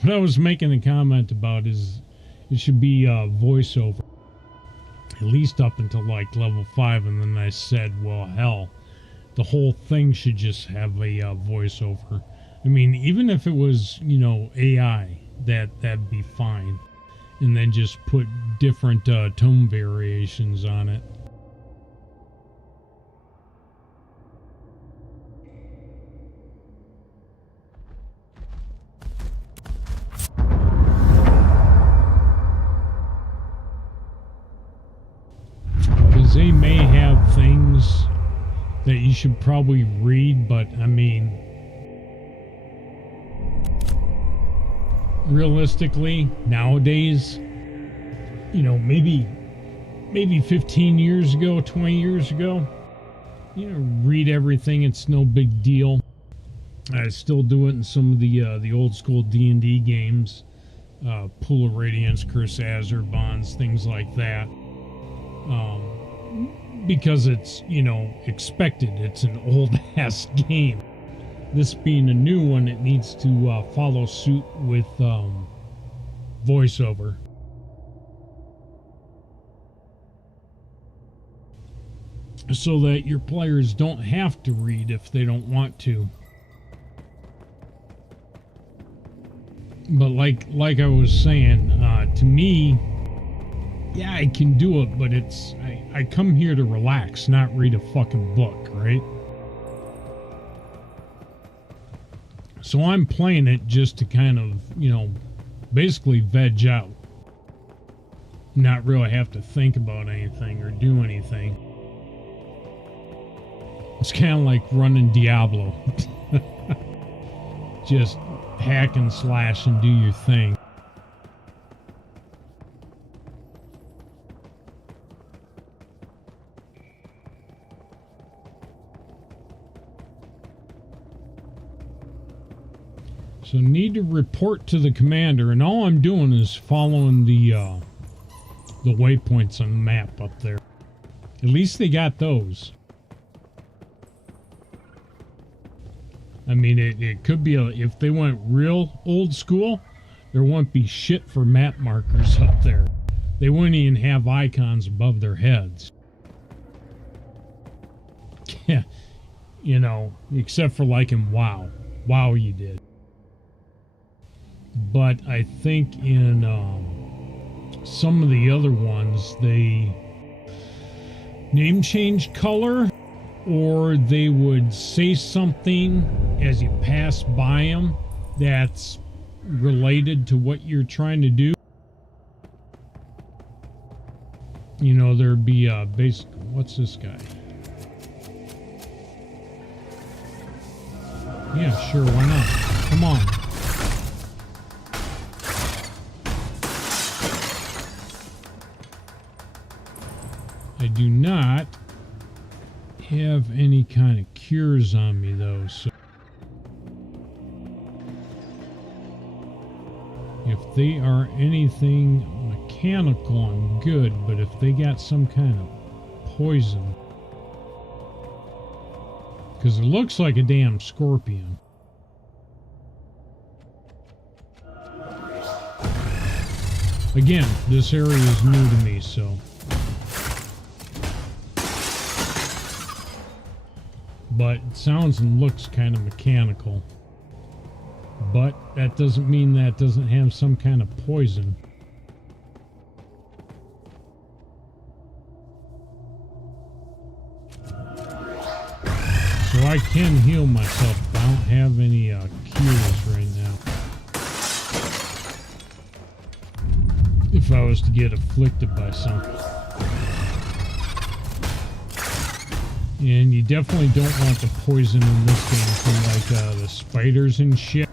What I was making a comment about is it should be voiceover, at least up until like level 5, and then I said, well, hell, the whole thing should just have a voiceover. I mean, even if it was, you know, AI, that'd be fine, and then just put different tone variations on it. They may have things that you should probably read, but I mean, realistically, nowadays, you know, maybe 15 years ago, 20 years ago, you know, read everything. It's no big deal. I still do it in some of the old school D&D games, Pool of Radiance, Curse Azure, Bonds, things like that. Because it's, you know, expected. It's an old-ass game. This being a new one, it needs to follow suit with voiceover. So that your players don't have to read if they don't want to. But like I was saying, to me, yeah, I can do it, but it's I come here to relax, not read a fucking book, right? So I'm playing it just to kind of, you know, basically veg out. Not really have to think about anything or do anything. It's kind of like running Diablo. Just hack and slash and do your thing. So need to report to the commander, and all I'm doing is following the waypoints on the map up there. At least they got those. I mean, it could be if they went real old school, there wouldn't be shit for map markers up there. They wouldn't even have icons above their heads. Yeah, you know, except for like in WoW. WoW you did. But I think in some of the other ones, they name change color, or they would say something as you pass by them that's related to what you're trying to do. You know, there'd be basic. What's this guy? Yeah, sure, why not? Come on. I do not have any kind of cures on me though, so if they are anything mechanical, I'm good, but if they got some kind of poison, because it looks like a damn scorpion. Again, this area is new to me, so. But it sounds and looks kind of mechanical. But that doesn't mean that it doesn't have some kind of poison. So I can heal myself. I don't have any cures right now. If I was to get afflicted by something. And you definitely don't want the poison in this game from like the spiders and shit.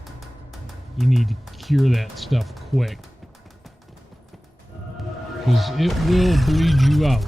You need to cure that stuff quick. Because it will bleed you out.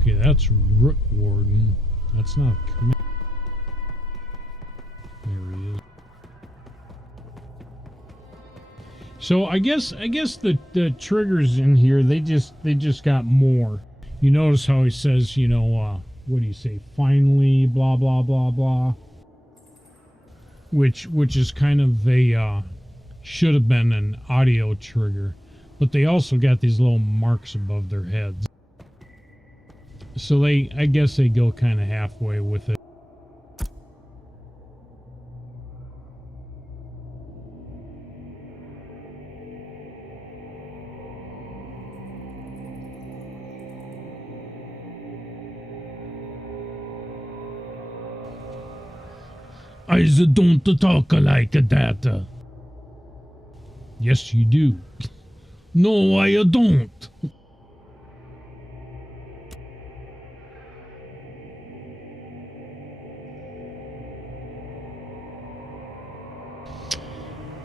Okay, that's Root Warden. That's not a command. There he is. So I guess the triggers in here, they just got more. You notice how he says, you know, what do you say? Finally, blah blah blah blah. Which is kind of a should have been an audio trigger, but they also got these little marks above their heads. So I guess they go kind of halfway with it. I don't talk like that. Yes, you do. No, I don't.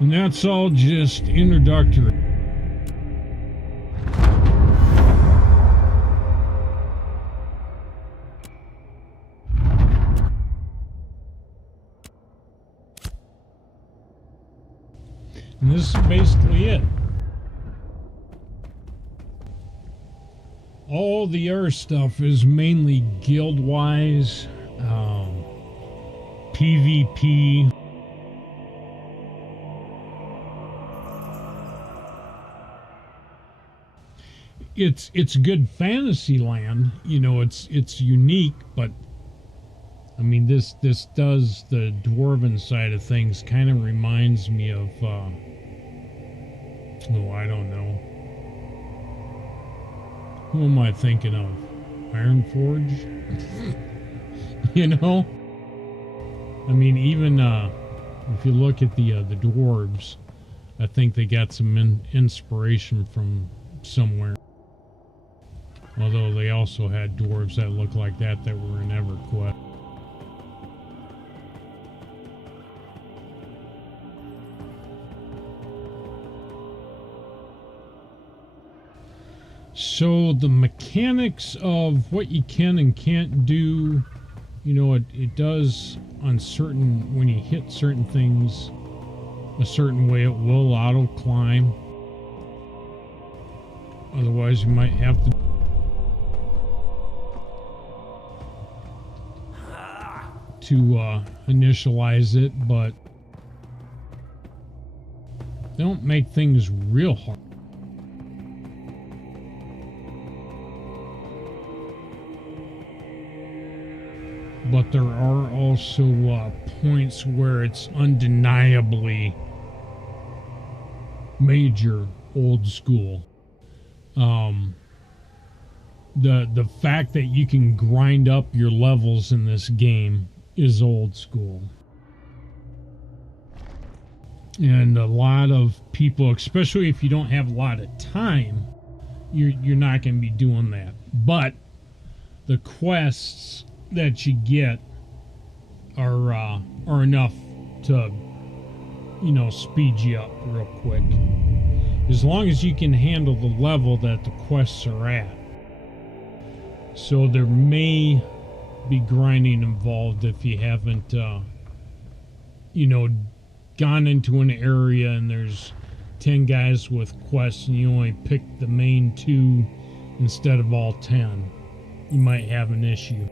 And that's all just introductory. And this is basically it. All the other stuff is mainly guild-wise, PvP. It's good fantasy land, you know, it's unique, but I mean this does the dwarven side of things kind of reminds me of oh, I don't know. Who am I thinking of? Ironforge? You know? I mean, even if you look at the dwarves, I think they got some inspiration from somewhere. Although they also had dwarves that looked like that were in EverQuest. So the mechanics of what you can and can't do, you know, it does on certain, when you hit certain things a certain way, it will auto climb. Otherwise you might have to initialize it, but they don't make things real hard. But there are also points where it's undeniably major old school. The fact that you can grind up your levels in this game is old school. And a lot of people, especially if you don't have a lot of time, you're not going to be doing that. But the quests that you get are enough to, speed you up real quick. As long as you can handle the level that the quests are at. So there may be grinding involved if you haven't, gone into an area and there's 10 guys with quests and you only pick the main 2 instead of all 10. You might have an issue.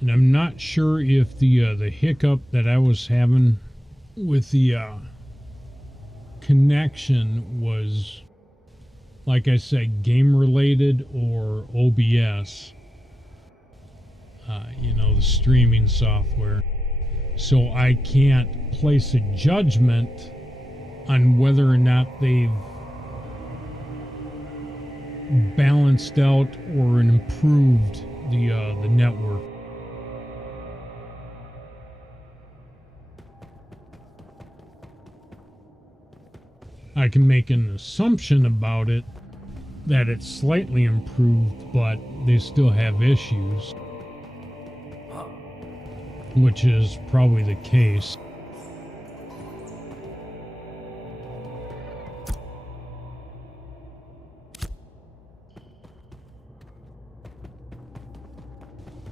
And I'm not sure if the hiccup that I was having with the connection was, like I said, game related or OBS. The streaming software. So I can't place a judgment on whether or not they've balanced out or improved the network. I can make an assumption about it that it's slightly improved, but they still have issues, which is probably the case.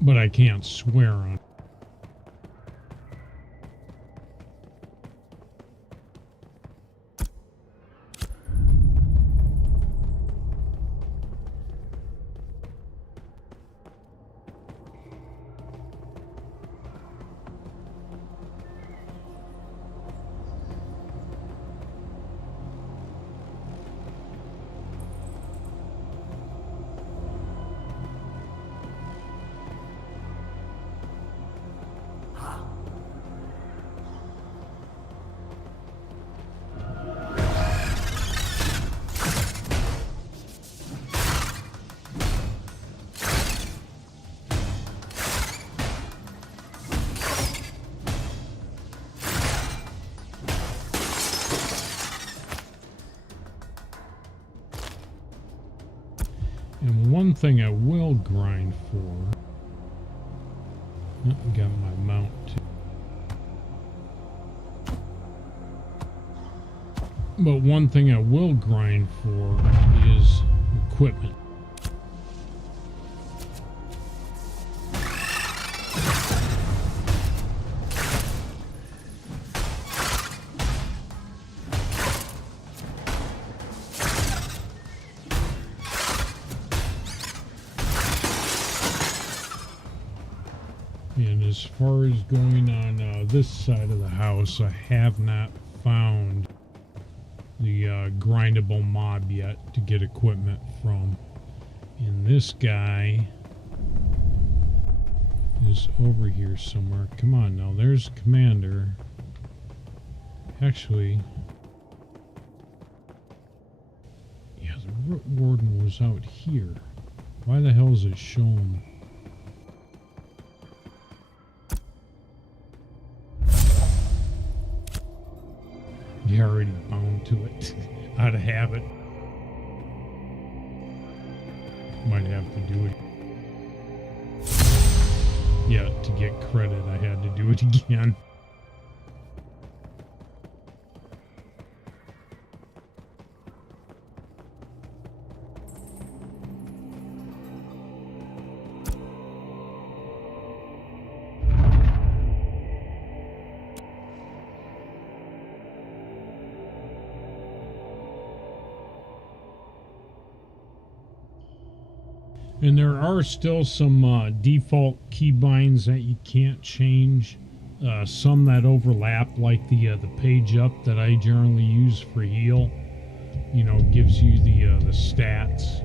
But I can't swear on it. And one thing I will grind for... Oh, I got my mount too. But one thing I will grind for is equipment. And as far as going on this side of the house, I have not found the grindable mob yet to get equipment from. And this guy is over here somewhere. Come on now, there's Commander. Actually, yeah, the Root Warden was out here. Why the hell is it showing? You're already bound to it out of habit. Might have to do it. Yeah, to get credit, I had to do it again. And there are still some default keybinds that you can't change. Some that overlap, like the page up that I generally use for heal. you know, gives you the stats.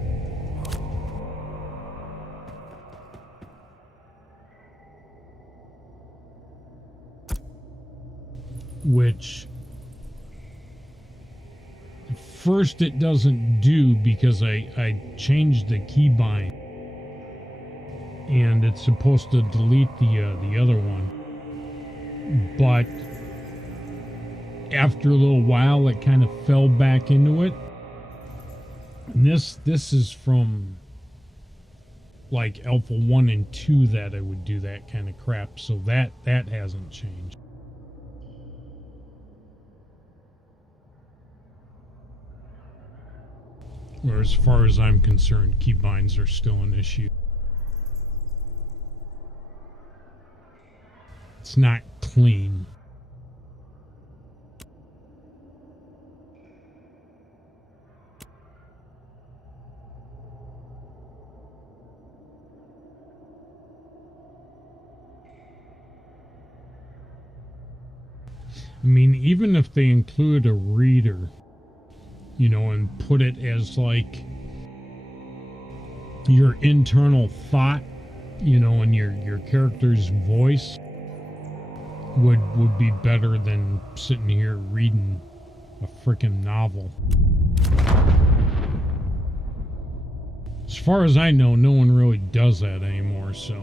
Which first it doesn't do because I changed the keybind and it's supposed to delete the other one, but after a little while it kind of fell back into it. And this is from like Alpha 1 and 2 that I would do that kind of crap, so that hasn't changed. Or as far as I'm concerned, keybinds are still an issue. It's not clean. I mean, even if they include a reader, you know, and put it as like your internal thought, you know, and your character's voice would be better than sitting here reading a freaking novel. As far as I know, no one really does that anymore, so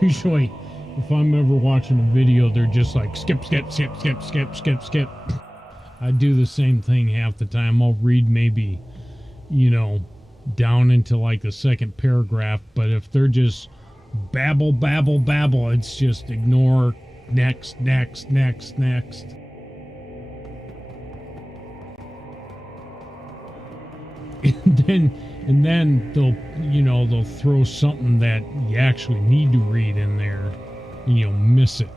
usually if I'm ever watching a video, they're just like skip, skip, skip, skip, skip, skip, skip. I do the same thing half the time. I'll read maybe, you know, down into like the second paragraph, but if they're just babble, babble, babble, it's just ignore, next, next, next, next. And then they'll, you know, they'll throw something that you actually need to read in there, and you'll miss it.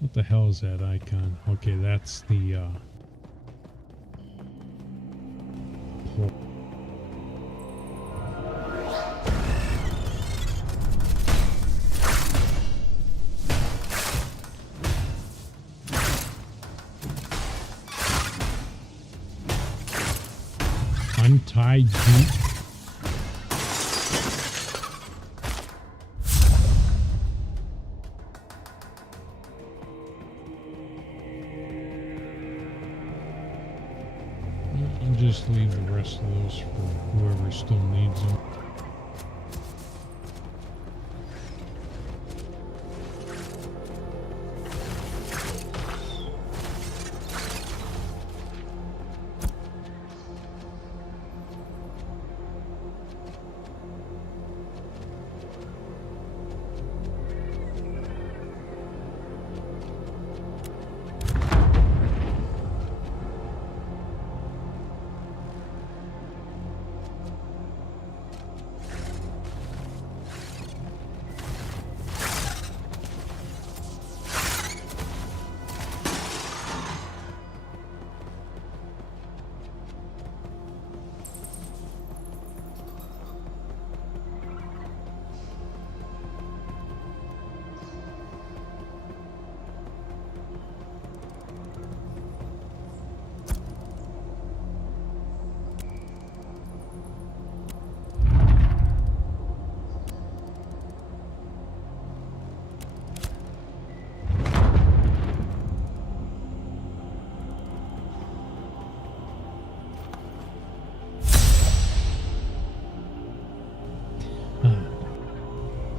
What the hell is that icon? Okay, that's the port. Untie deep. I'll just leave the rest of those for whoever still needs them.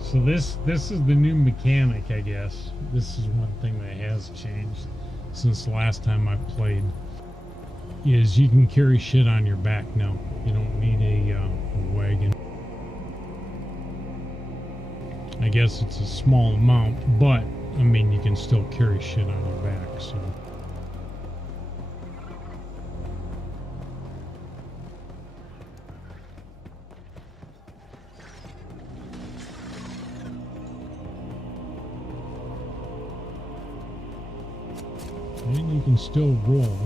So this is the new mechanic, I guess. This is one thing that has changed since the last time I played. Is you can carry shit on your back now. You don't need a wagon. I guess it's a small amount, but I mean you can still carry shit on your back. So. And you can still roll.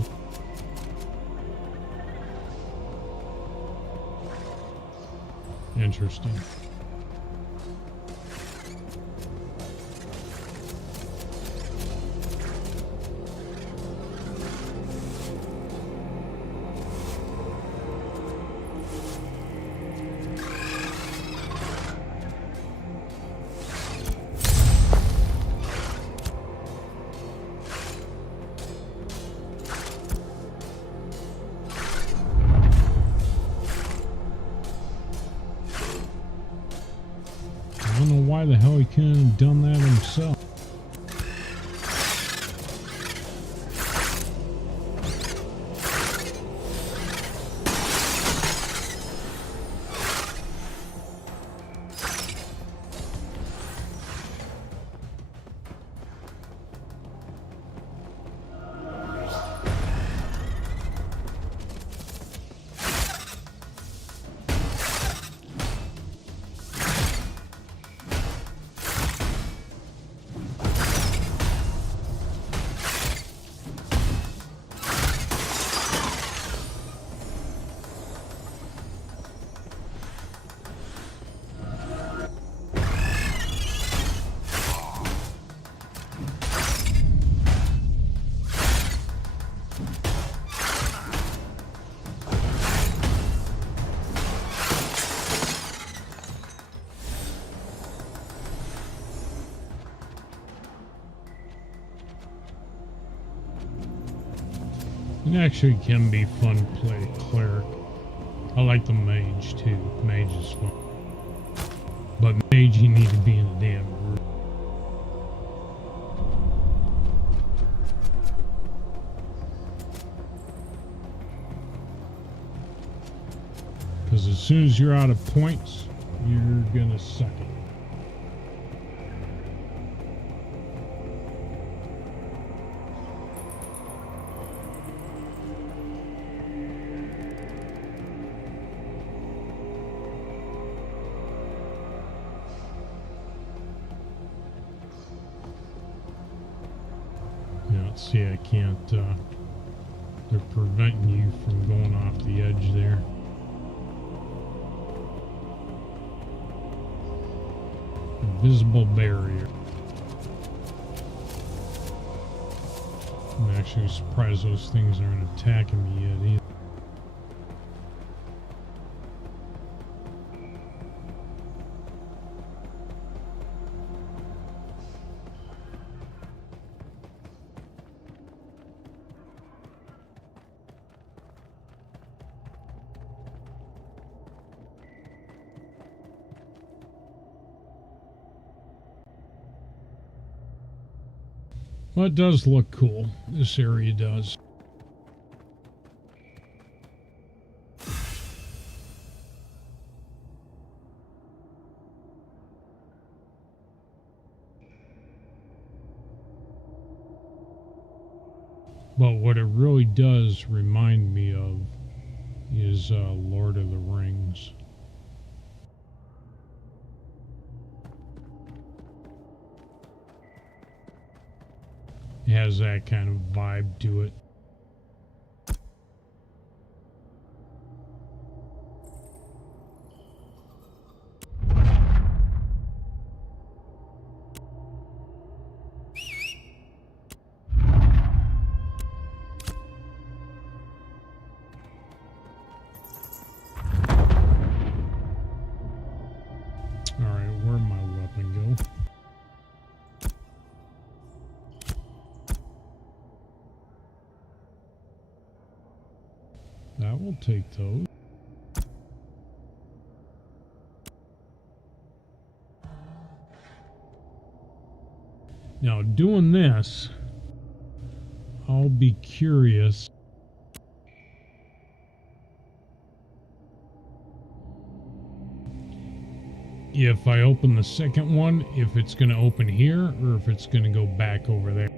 Interesting. the hell he couldn't have done that himself. It actually can be fun to play cleric. I like the mage too. Mage is fun. But mage, you need to be in a damn group. Because as soon as you're out of points, you're gonna suck it. See, I can't, they're preventing you from going off the edge there. Invisible barrier. I'm actually surprised those things aren't attacking me yet either. Well, it does look cool. This area does. But what it really does remind me of is Lord of the Rings. It has that kind of vibe to it. Alright, where'd my weapon go? That will take those. Now, doing this, I'll be curious if I open the second one, if it's going to open here or if it's going to go back over there.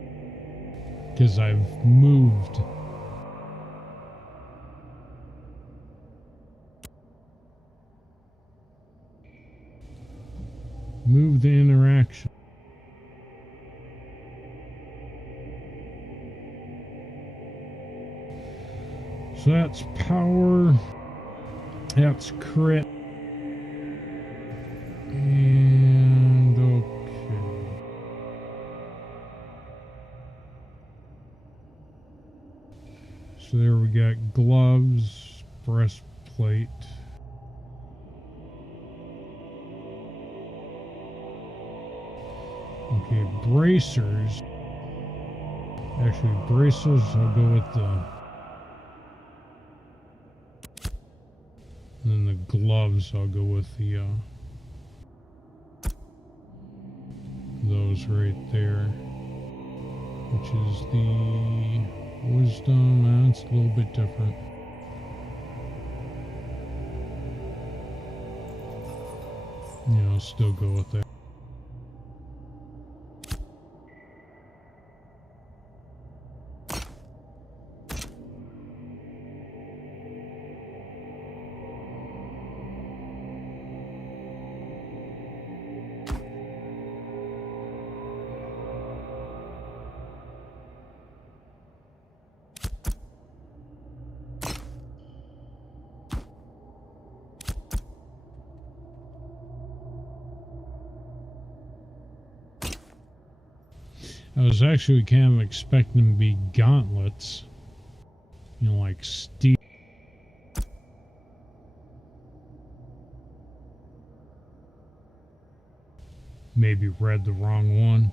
Because I've moved. Move the interaction. So that's power. That's crit. And okay. So there we got gloves, breastplate. Okay, bracers. Actually, bracers, I'll go with the... And then the gloves, I'll go with the... those right there, which is the wisdom. That's a little bit different. Yeah, I'll still go with that. I was actually kind of expecting them to be gauntlets, you know, like steel. Maybe read the wrong one.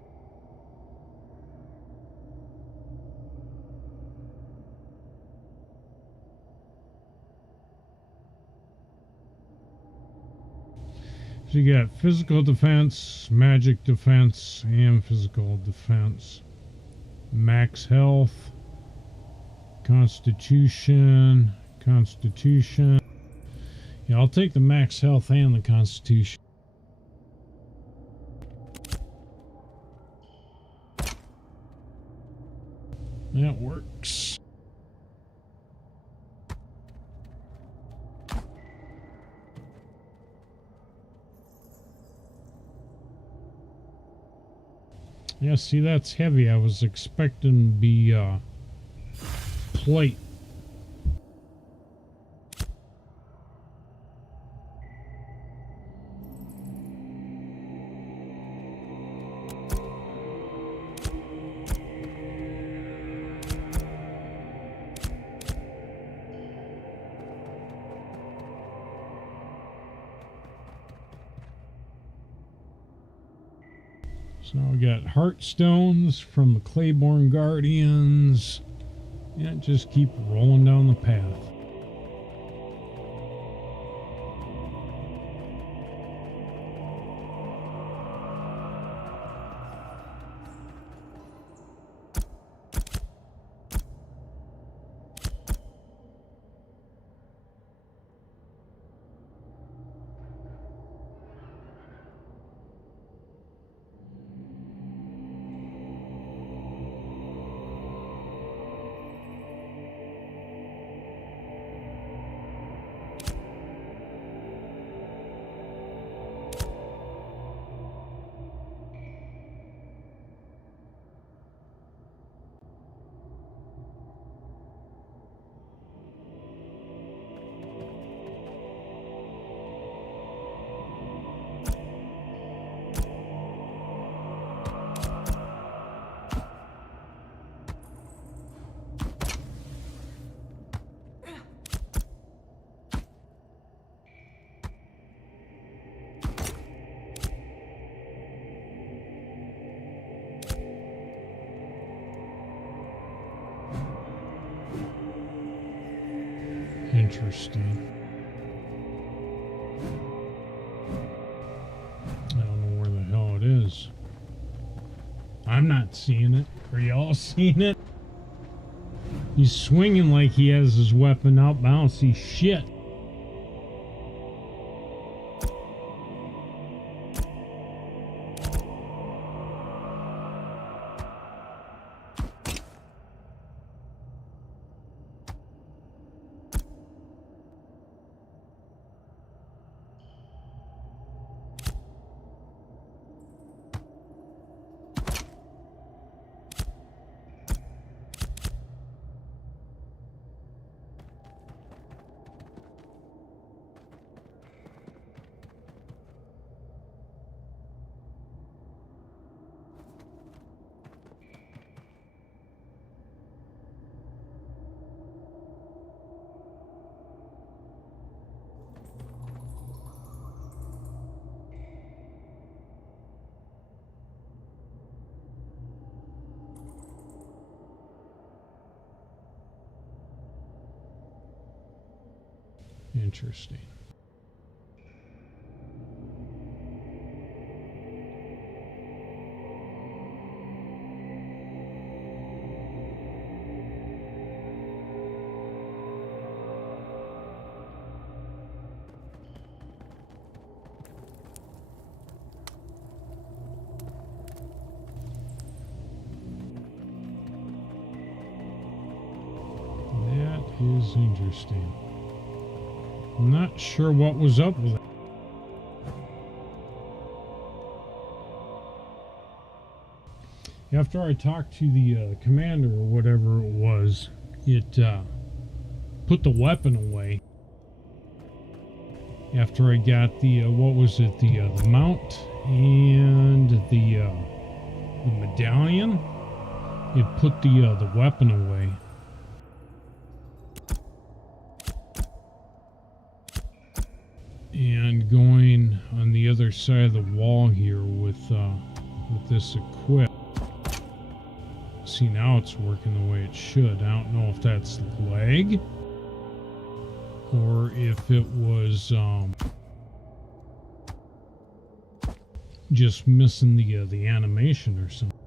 So you got physical defense, magic defense, and physical defense. Max health, constitution. Yeah, I'll take the max health and the constitution. That works. Yeah, see, that's heavy. I was expecting to be plate. So we got Heartstones from the Claiborne Guardians. Yeah, just keep rolling down the path. Interesting. I don't know where the hell it is. I'm not seeing it. Are y'all seeing it? He's swinging like he has his weapon out, but I don't see shit. Interesting. is interesting. I'm not sure what was up with it. After I talked to the commander or whatever it was, it put the weapon away. After I got the what was it, the mount and the medallion, it put the weapon away. And going on the other side of the wall here with this equip. See, now it's working the way it should. I don't know if that's lag or if it was just missing the animation or something.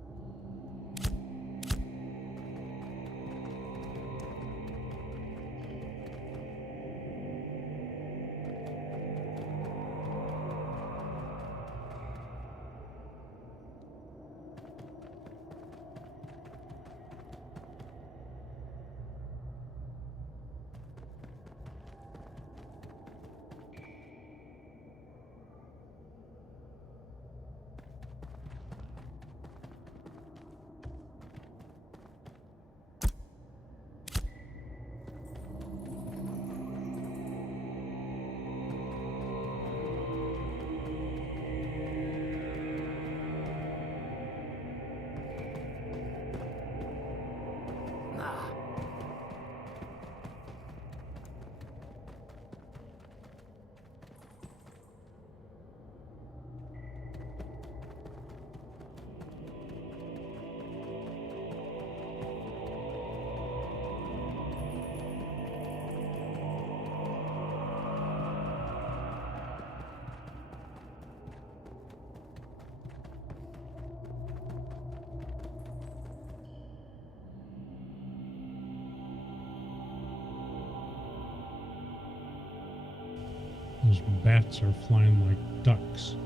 Those bats are flying like ducks.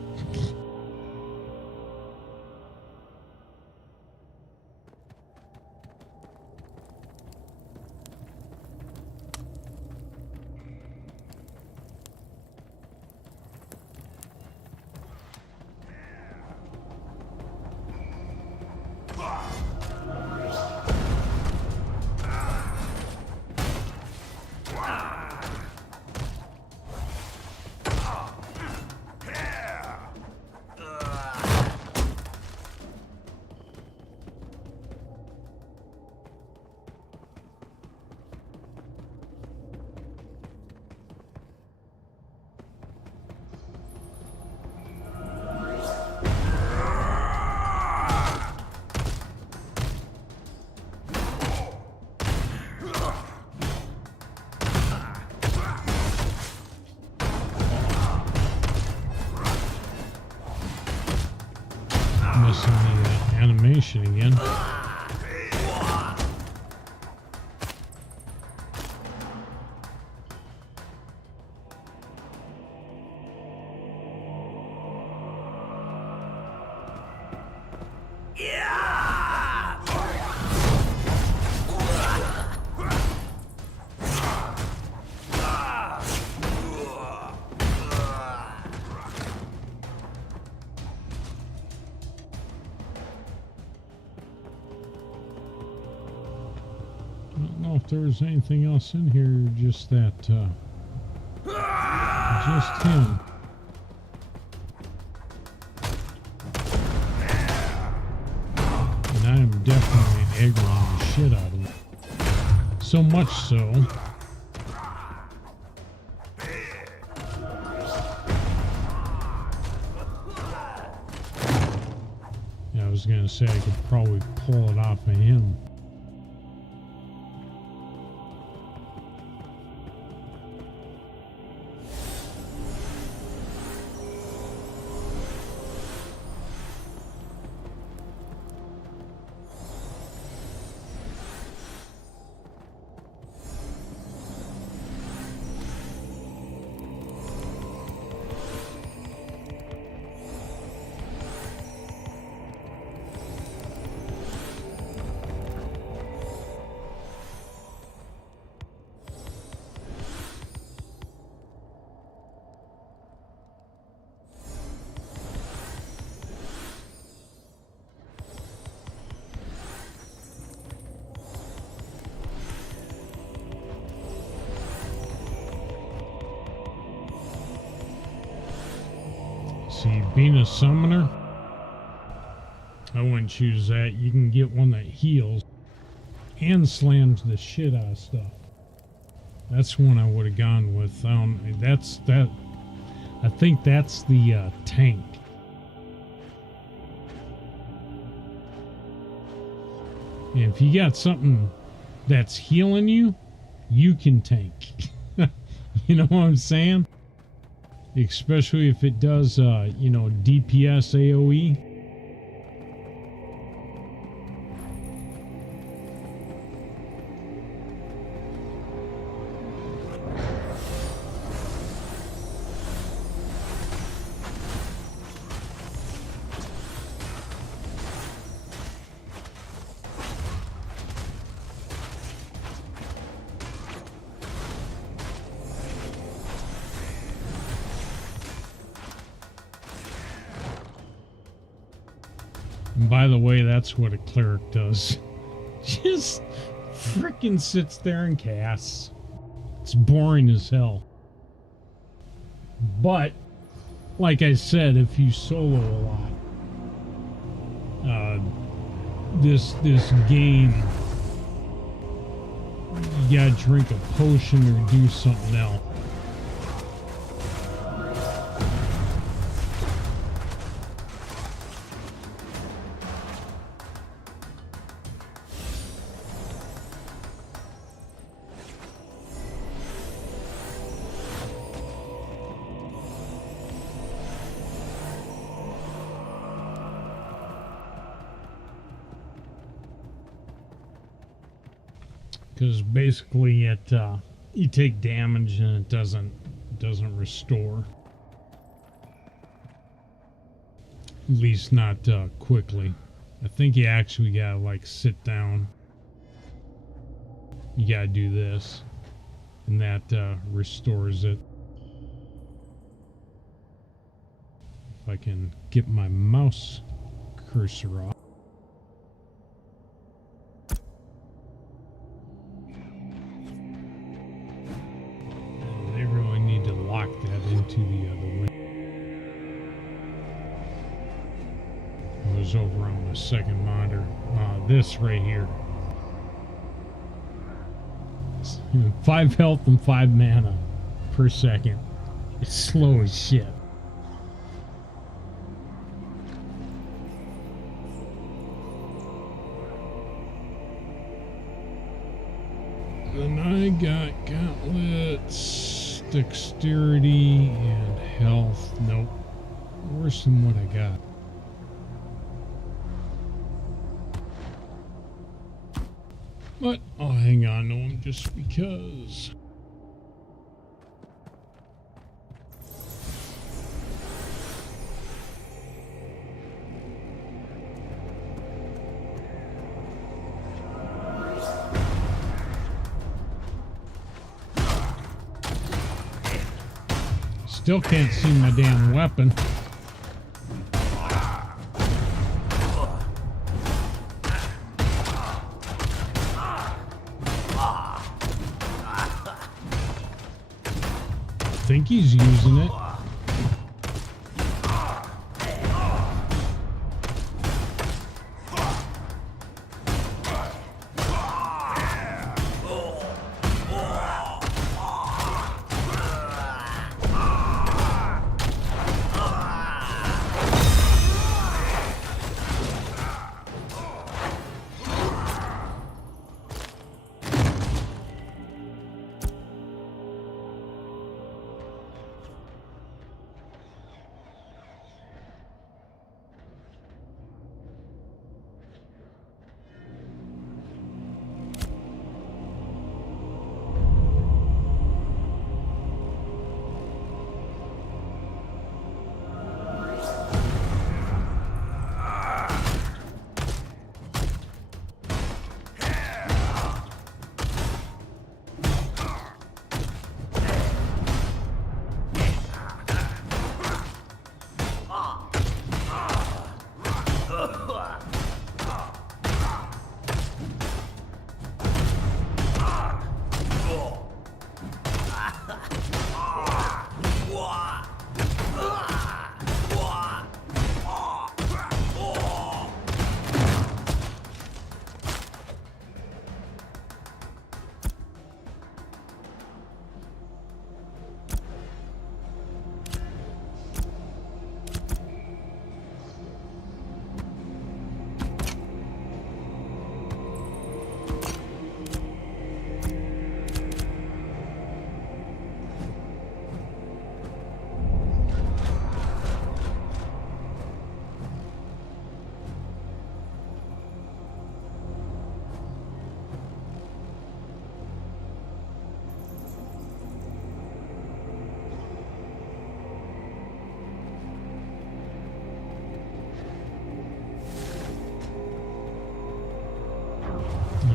Missing the animation again. If there's anything else in here, just that, just him. And I am definitely aggroing the shit out of him. So much so. Yeah, I was gonna say I could probably pull it off of him. see, being a summoner, I wouldn't choose that. You can get one that heals and slams the shit out of stuff. That's one I would have gone with. That's that. I think that's the tank. And if you got something that's healing you, you can tank. You know what I'm saying? Especially if it does, you know, DPS AoE. And by the way, that's what a cleric does. Just frickin' sits there and casts. It's boring as hell. But, like I said, if you solo a lot, this game, you gotta drink a potion or do something else. Because basically it you take damage and it doesn't restore, at least not quickly. I think you actually gotta like sit down, you gotta do this, and that restores it. If I can get my mouse cursor off. To the other way. I was over on the second monitor. This right here. 5 health and 5 mana per second. It's slow as shit. Then I got gauntlets. Dexterity and health. Nope. Worse than what I got. But I'll hang on to them just because. Still can't see my damn weapon. I think he's using it.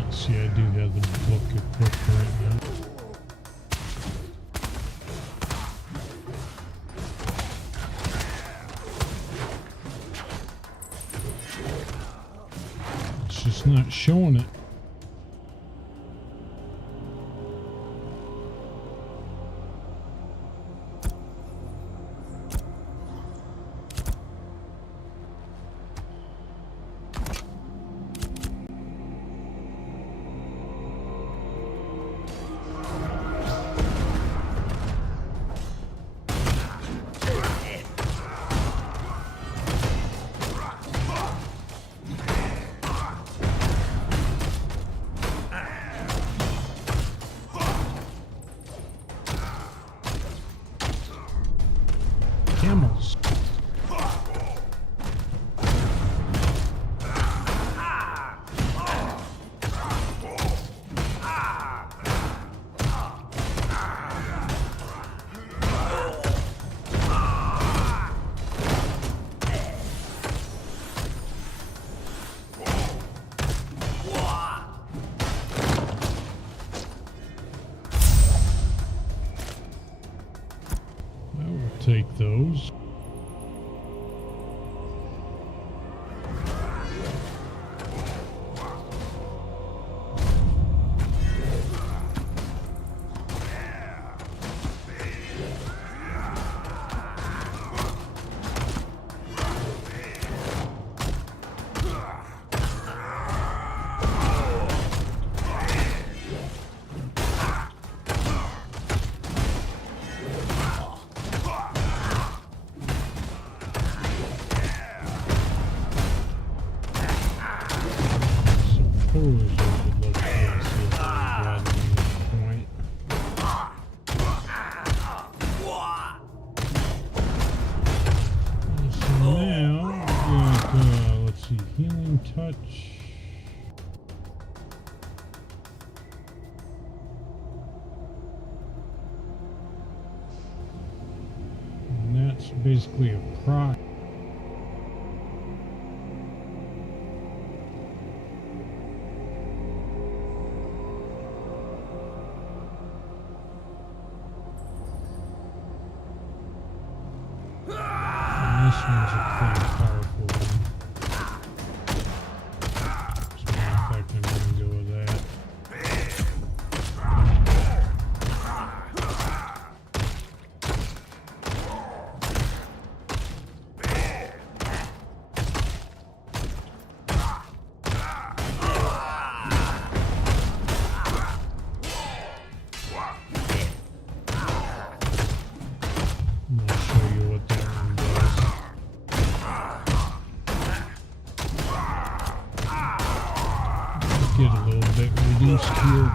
See, I do have the book equipped right now. It's just not showing it. Camels. I will take those. Touch. And that's basically a proc. And this one's a pretty powerful one. I'm gonna go with that. I'm gonna show you what that one does. Get a little bit reduced here.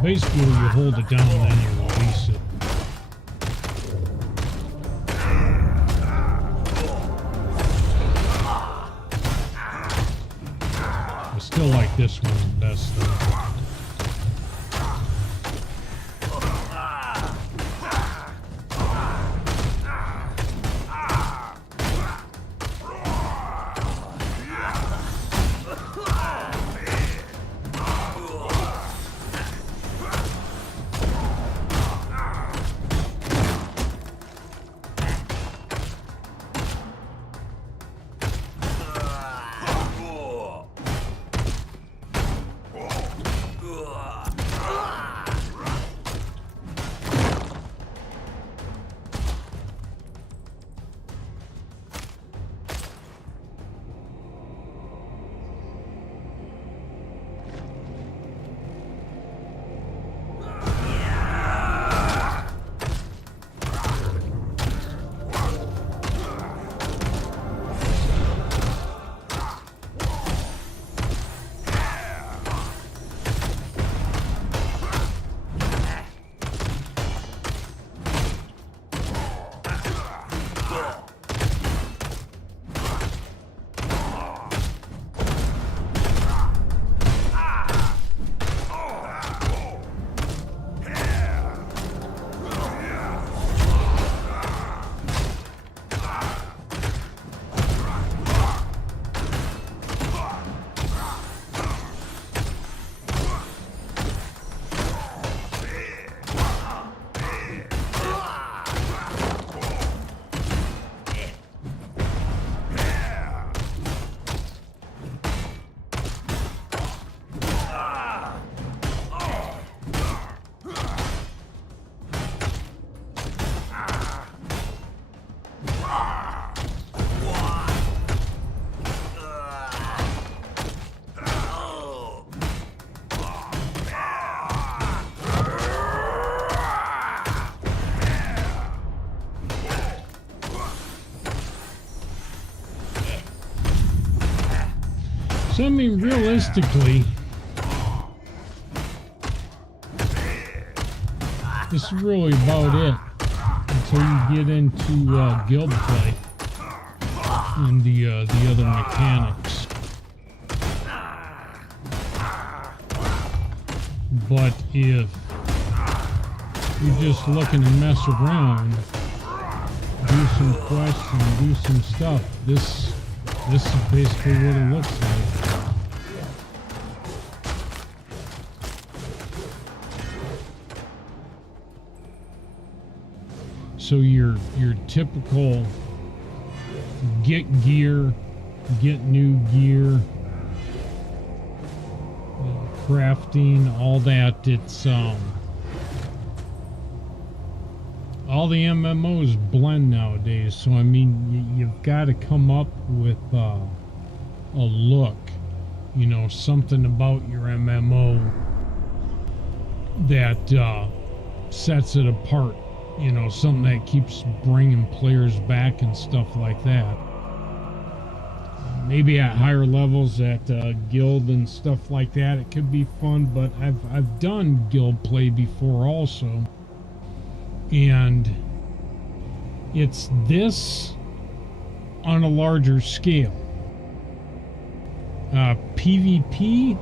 Basically, you hold it down and then you release it. I still like this one the best though. So I mean, realistically, this is really about it until you get into guild play and the other mechanics. But if you're just looking to mess around, do some quests and do some stuff, this is basically what it looks like. So your typical get gear, get new gear, crafting, all that. It's all the MMOs blend nowadays. So I mean, you've got to come up with a look, you know, something about your MMO that sets it apart. You know, something that keeps bringing players back and stuff like that. Maybe at higher levels, at guild and stuff like that, it could be fun. But I've done guild play before also, and it's this on a larger scale. PvP,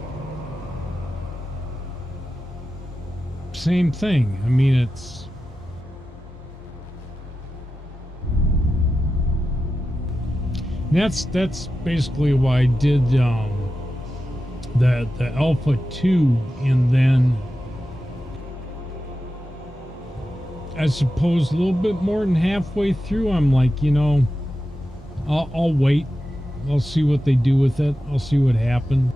same thing. I mean, it's that's basically why I did the Alpha 2, and then I suppose a little bit more than halfway through, I'm like, you know, I'll wait. I'll see what they do with it. I'll see what happens.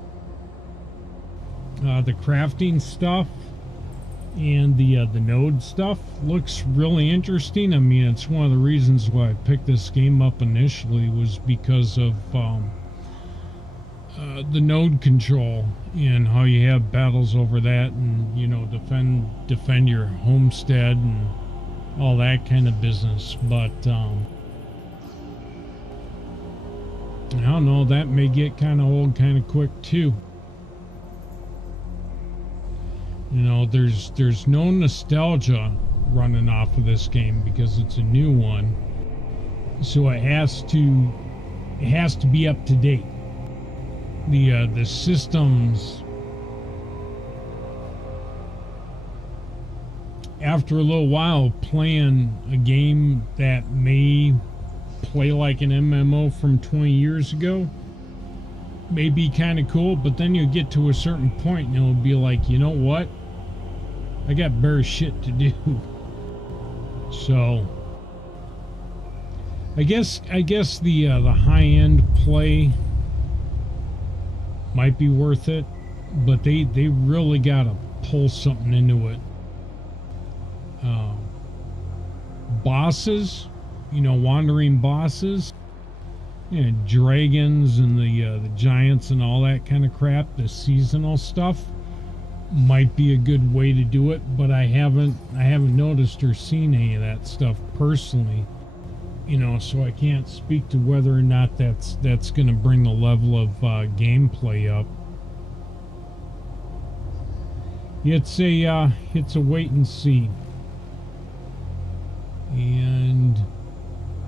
The crafting stuff and the node stuff looks really interesting. I mean, it's one of the reasons why I picked this game up initially, was because of the node control and how you have battles over that, and you know, defend your homestead and all that kind of business. But I don't know, that may get kind of old kind of quick too. You know, there's no nostalgia running off of this game because it's a new one, so it has to be up to date. The systems, after a little while playing a game that may play like an MMO from 20 years ago, may be kind of cool, but then you get to a certain point and it'll be like, you know what? I got better shit to do. So I guess the high-end play might be worth it, but they really gotta pull something into it. Bosses, you know, wandering bosses, you know, dragons and the giants and all that kind of crap, the seasonal stuff might be a good way to do it, but I haven't noticed or seen any of that stuff personally, you know, so I can't speak to whether or not that's going to bring the level of gameplay up. It's a wait and see, and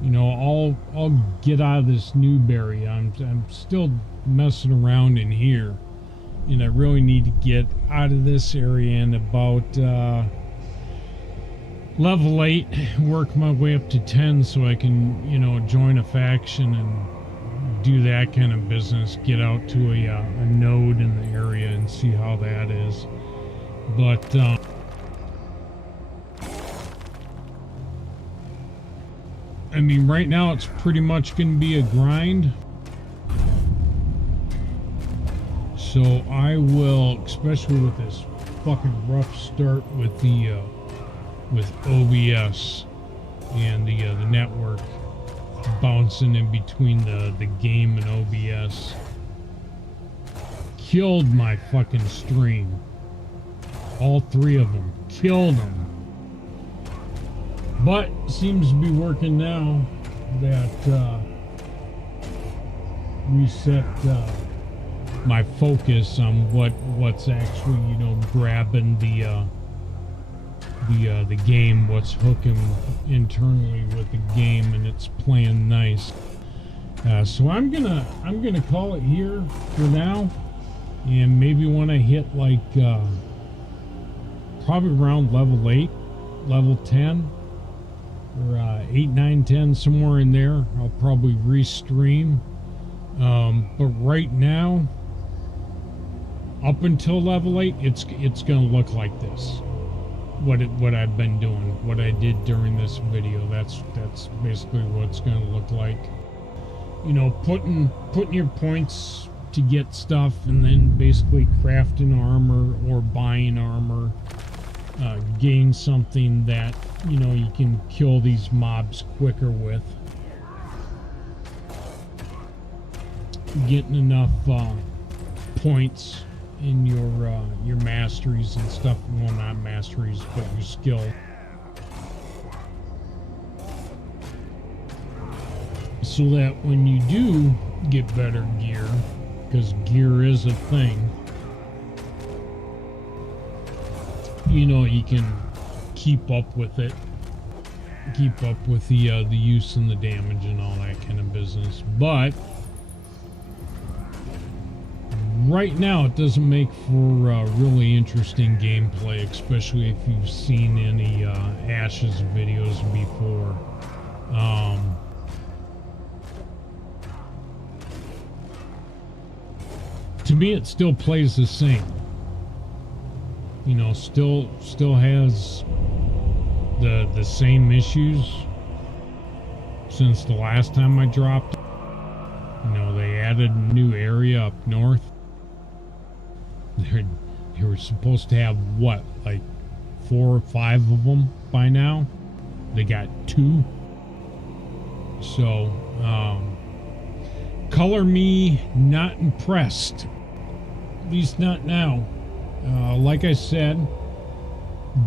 you know, I'll get out of this Knewb area. I'm still messing around in here, and I really need to get out of this area and about level 8, work my way up to 10 so I can, you know, join a faction and do that kind of business, get out to a node in the area and see how that is. But I mean, right now it's pretty much going to be a grind. So I will, especially with this fucking rough start with the with OBS and the network bouncing in between the game and OBS, killed my fucking stream. All 3 of them killed them. But seems to be working now. That reset my focus on what's actually, you know, grabbing the game, what's hooking internally with the game, and it's playing nice. So I'm gonna call it here for now, and maybe when I hit like probably around level 8, level 10, or 8, 9, 10, somewhere in there, I'll probably restream. But right now, up until level 8, it's gonna look like this. What I've been doing, what I did during this video, that's basically what it's gonna look like. You know, putting your points to get stuff, and then basically crafting armor or buying armor, gain something that, you know, you can kill these mobs quicker with. Getting enough points in your masteries and stuff. Well, not masteries, but your skill. So that when you do get better gear, because gear is a thing, you know, you can keep up with it, keep up with the use and the damage and all that kind of business. But right now it doesn't make for really interesting gameplay, especially if you've seen any Ash's videos before. To me, it still plays the same. You know, still has the same issues since the last time I dropped it. You know, they added a new area up north. They were supposed to have, what, like 4 or 5 of them by now? They got 2. So, color me not impressed. At least not now. Like I said,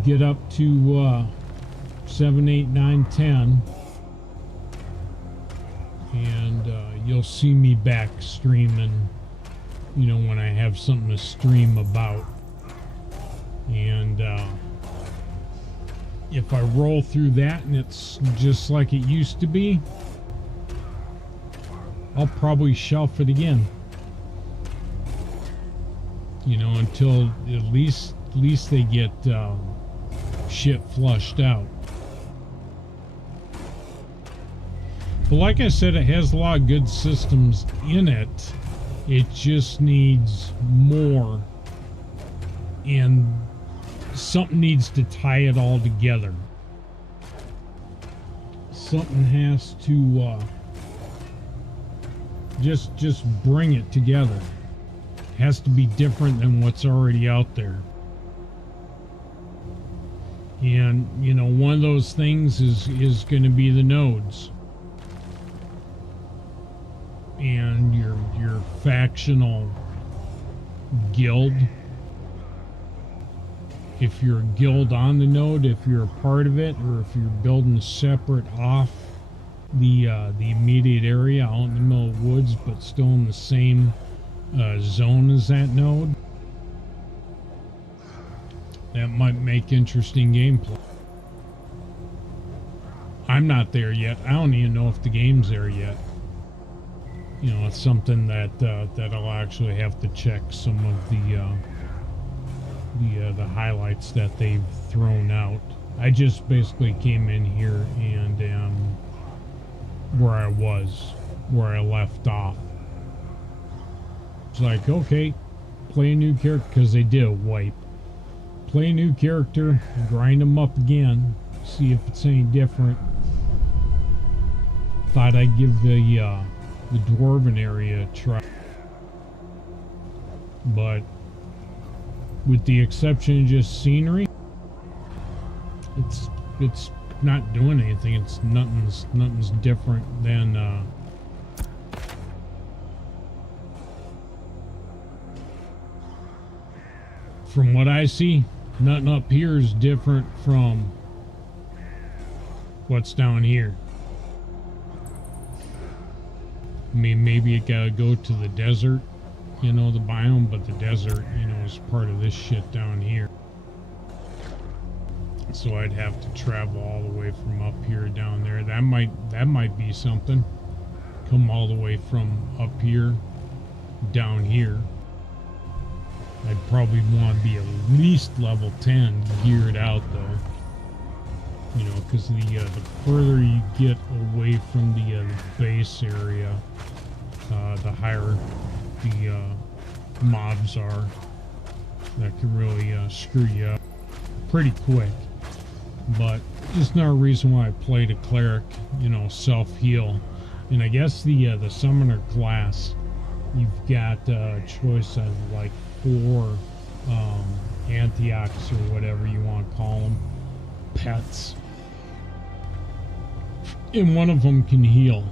get up to 7, 8, 9, 10, and you'll see me back streaming, you know, when I have something to stream about. And if I roll through that and it's just like it used to be, I'll probably shelf it again. You know, until at least they get shit flushed out. But like I said, it has a lot of good systems in it. It just needs more, and something needs to tie it all together. Something has to just bring it together. Has to be different than what's already out there. And, you know, one of those things is going to be the nodes. And your factional guild. If you're a guild on the node, if you're a part of it, or if you're building separate off the immediate area out in the middle of the woods, but still in the same zone as that node, that might make interesting gameplay. I'm not there yet. I don't even know if the game's there yet. You know, it's something that I'll actually have to check some of the highlights that they've thrown out. I just basically came in here and where I left off. It's like, okay, play a new character, because they did a wipe. Play a new character, grind them up again, see if it's any different. Thought I'd give the dwarven area a try, but with the exception of just scenery, it's not doing anything. It's nothing's different than from what I see. Nothing up here is different from what's down here. I mean, maybe it gotta go to the desert you know, the biome, but the desert, you know, is part of this shit down here. So I'd have to travel all the way from up here down there. That might be something. Come all the way from up here down here. I'd probably want to be at least level 10 geared out though. You know, because the further you get away from the base area, the higher the mobs are. That can really screw you up pretty quick. But just another reason why I played a cleric, you know, self-heal. And I guess the summoner class, you've got a choice of like 4 Antiochs or whatever you want to call them, pets. And one of them can heal.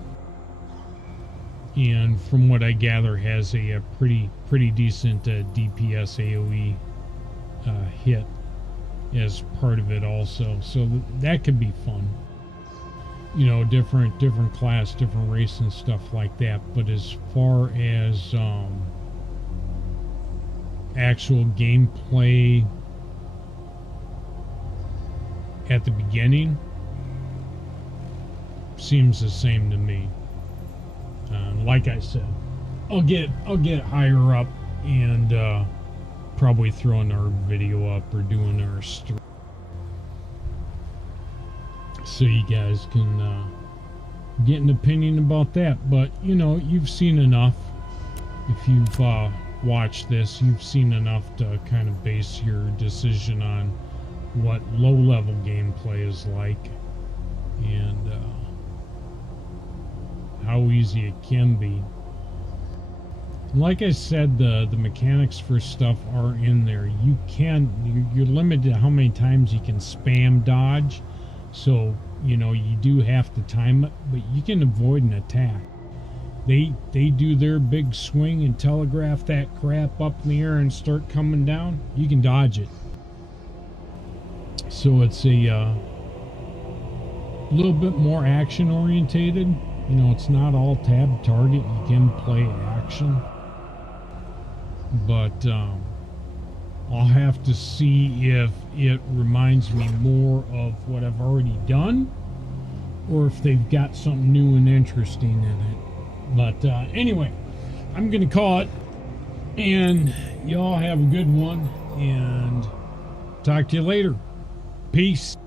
And from what I gather has a pretty decent DPS AoE hit as part of it also. So that could be fun. You know, different class, different race and stuff like that. But as far as actual gameplay at the beginning, seems the same to me. Like I said, I'll get higher up and probably throw another video up or do another stream, so you guys can get an opinion about that. But you know, you've seen enough. If you've watched this, you've seen enough to kind of base your decision on what low-level gameplay is like and how easy it can be. Like I said, the mechanics for stuff are in there. You're limited to how many times you can spam dodge, so you know you do have to time it, but you can avoid an attack. They do their big swing and telegraph that crap up in the air and start coming down. You can dodge it. So it's a little bit more action orientated. You know, it's not all tab target. You can play action. But I'll have to see if it reminds me more of what I've already done, or if they've got something new and interesting in it. But anyway, I'm going to call it. And y'all have a good one. And talk to you later. Peace.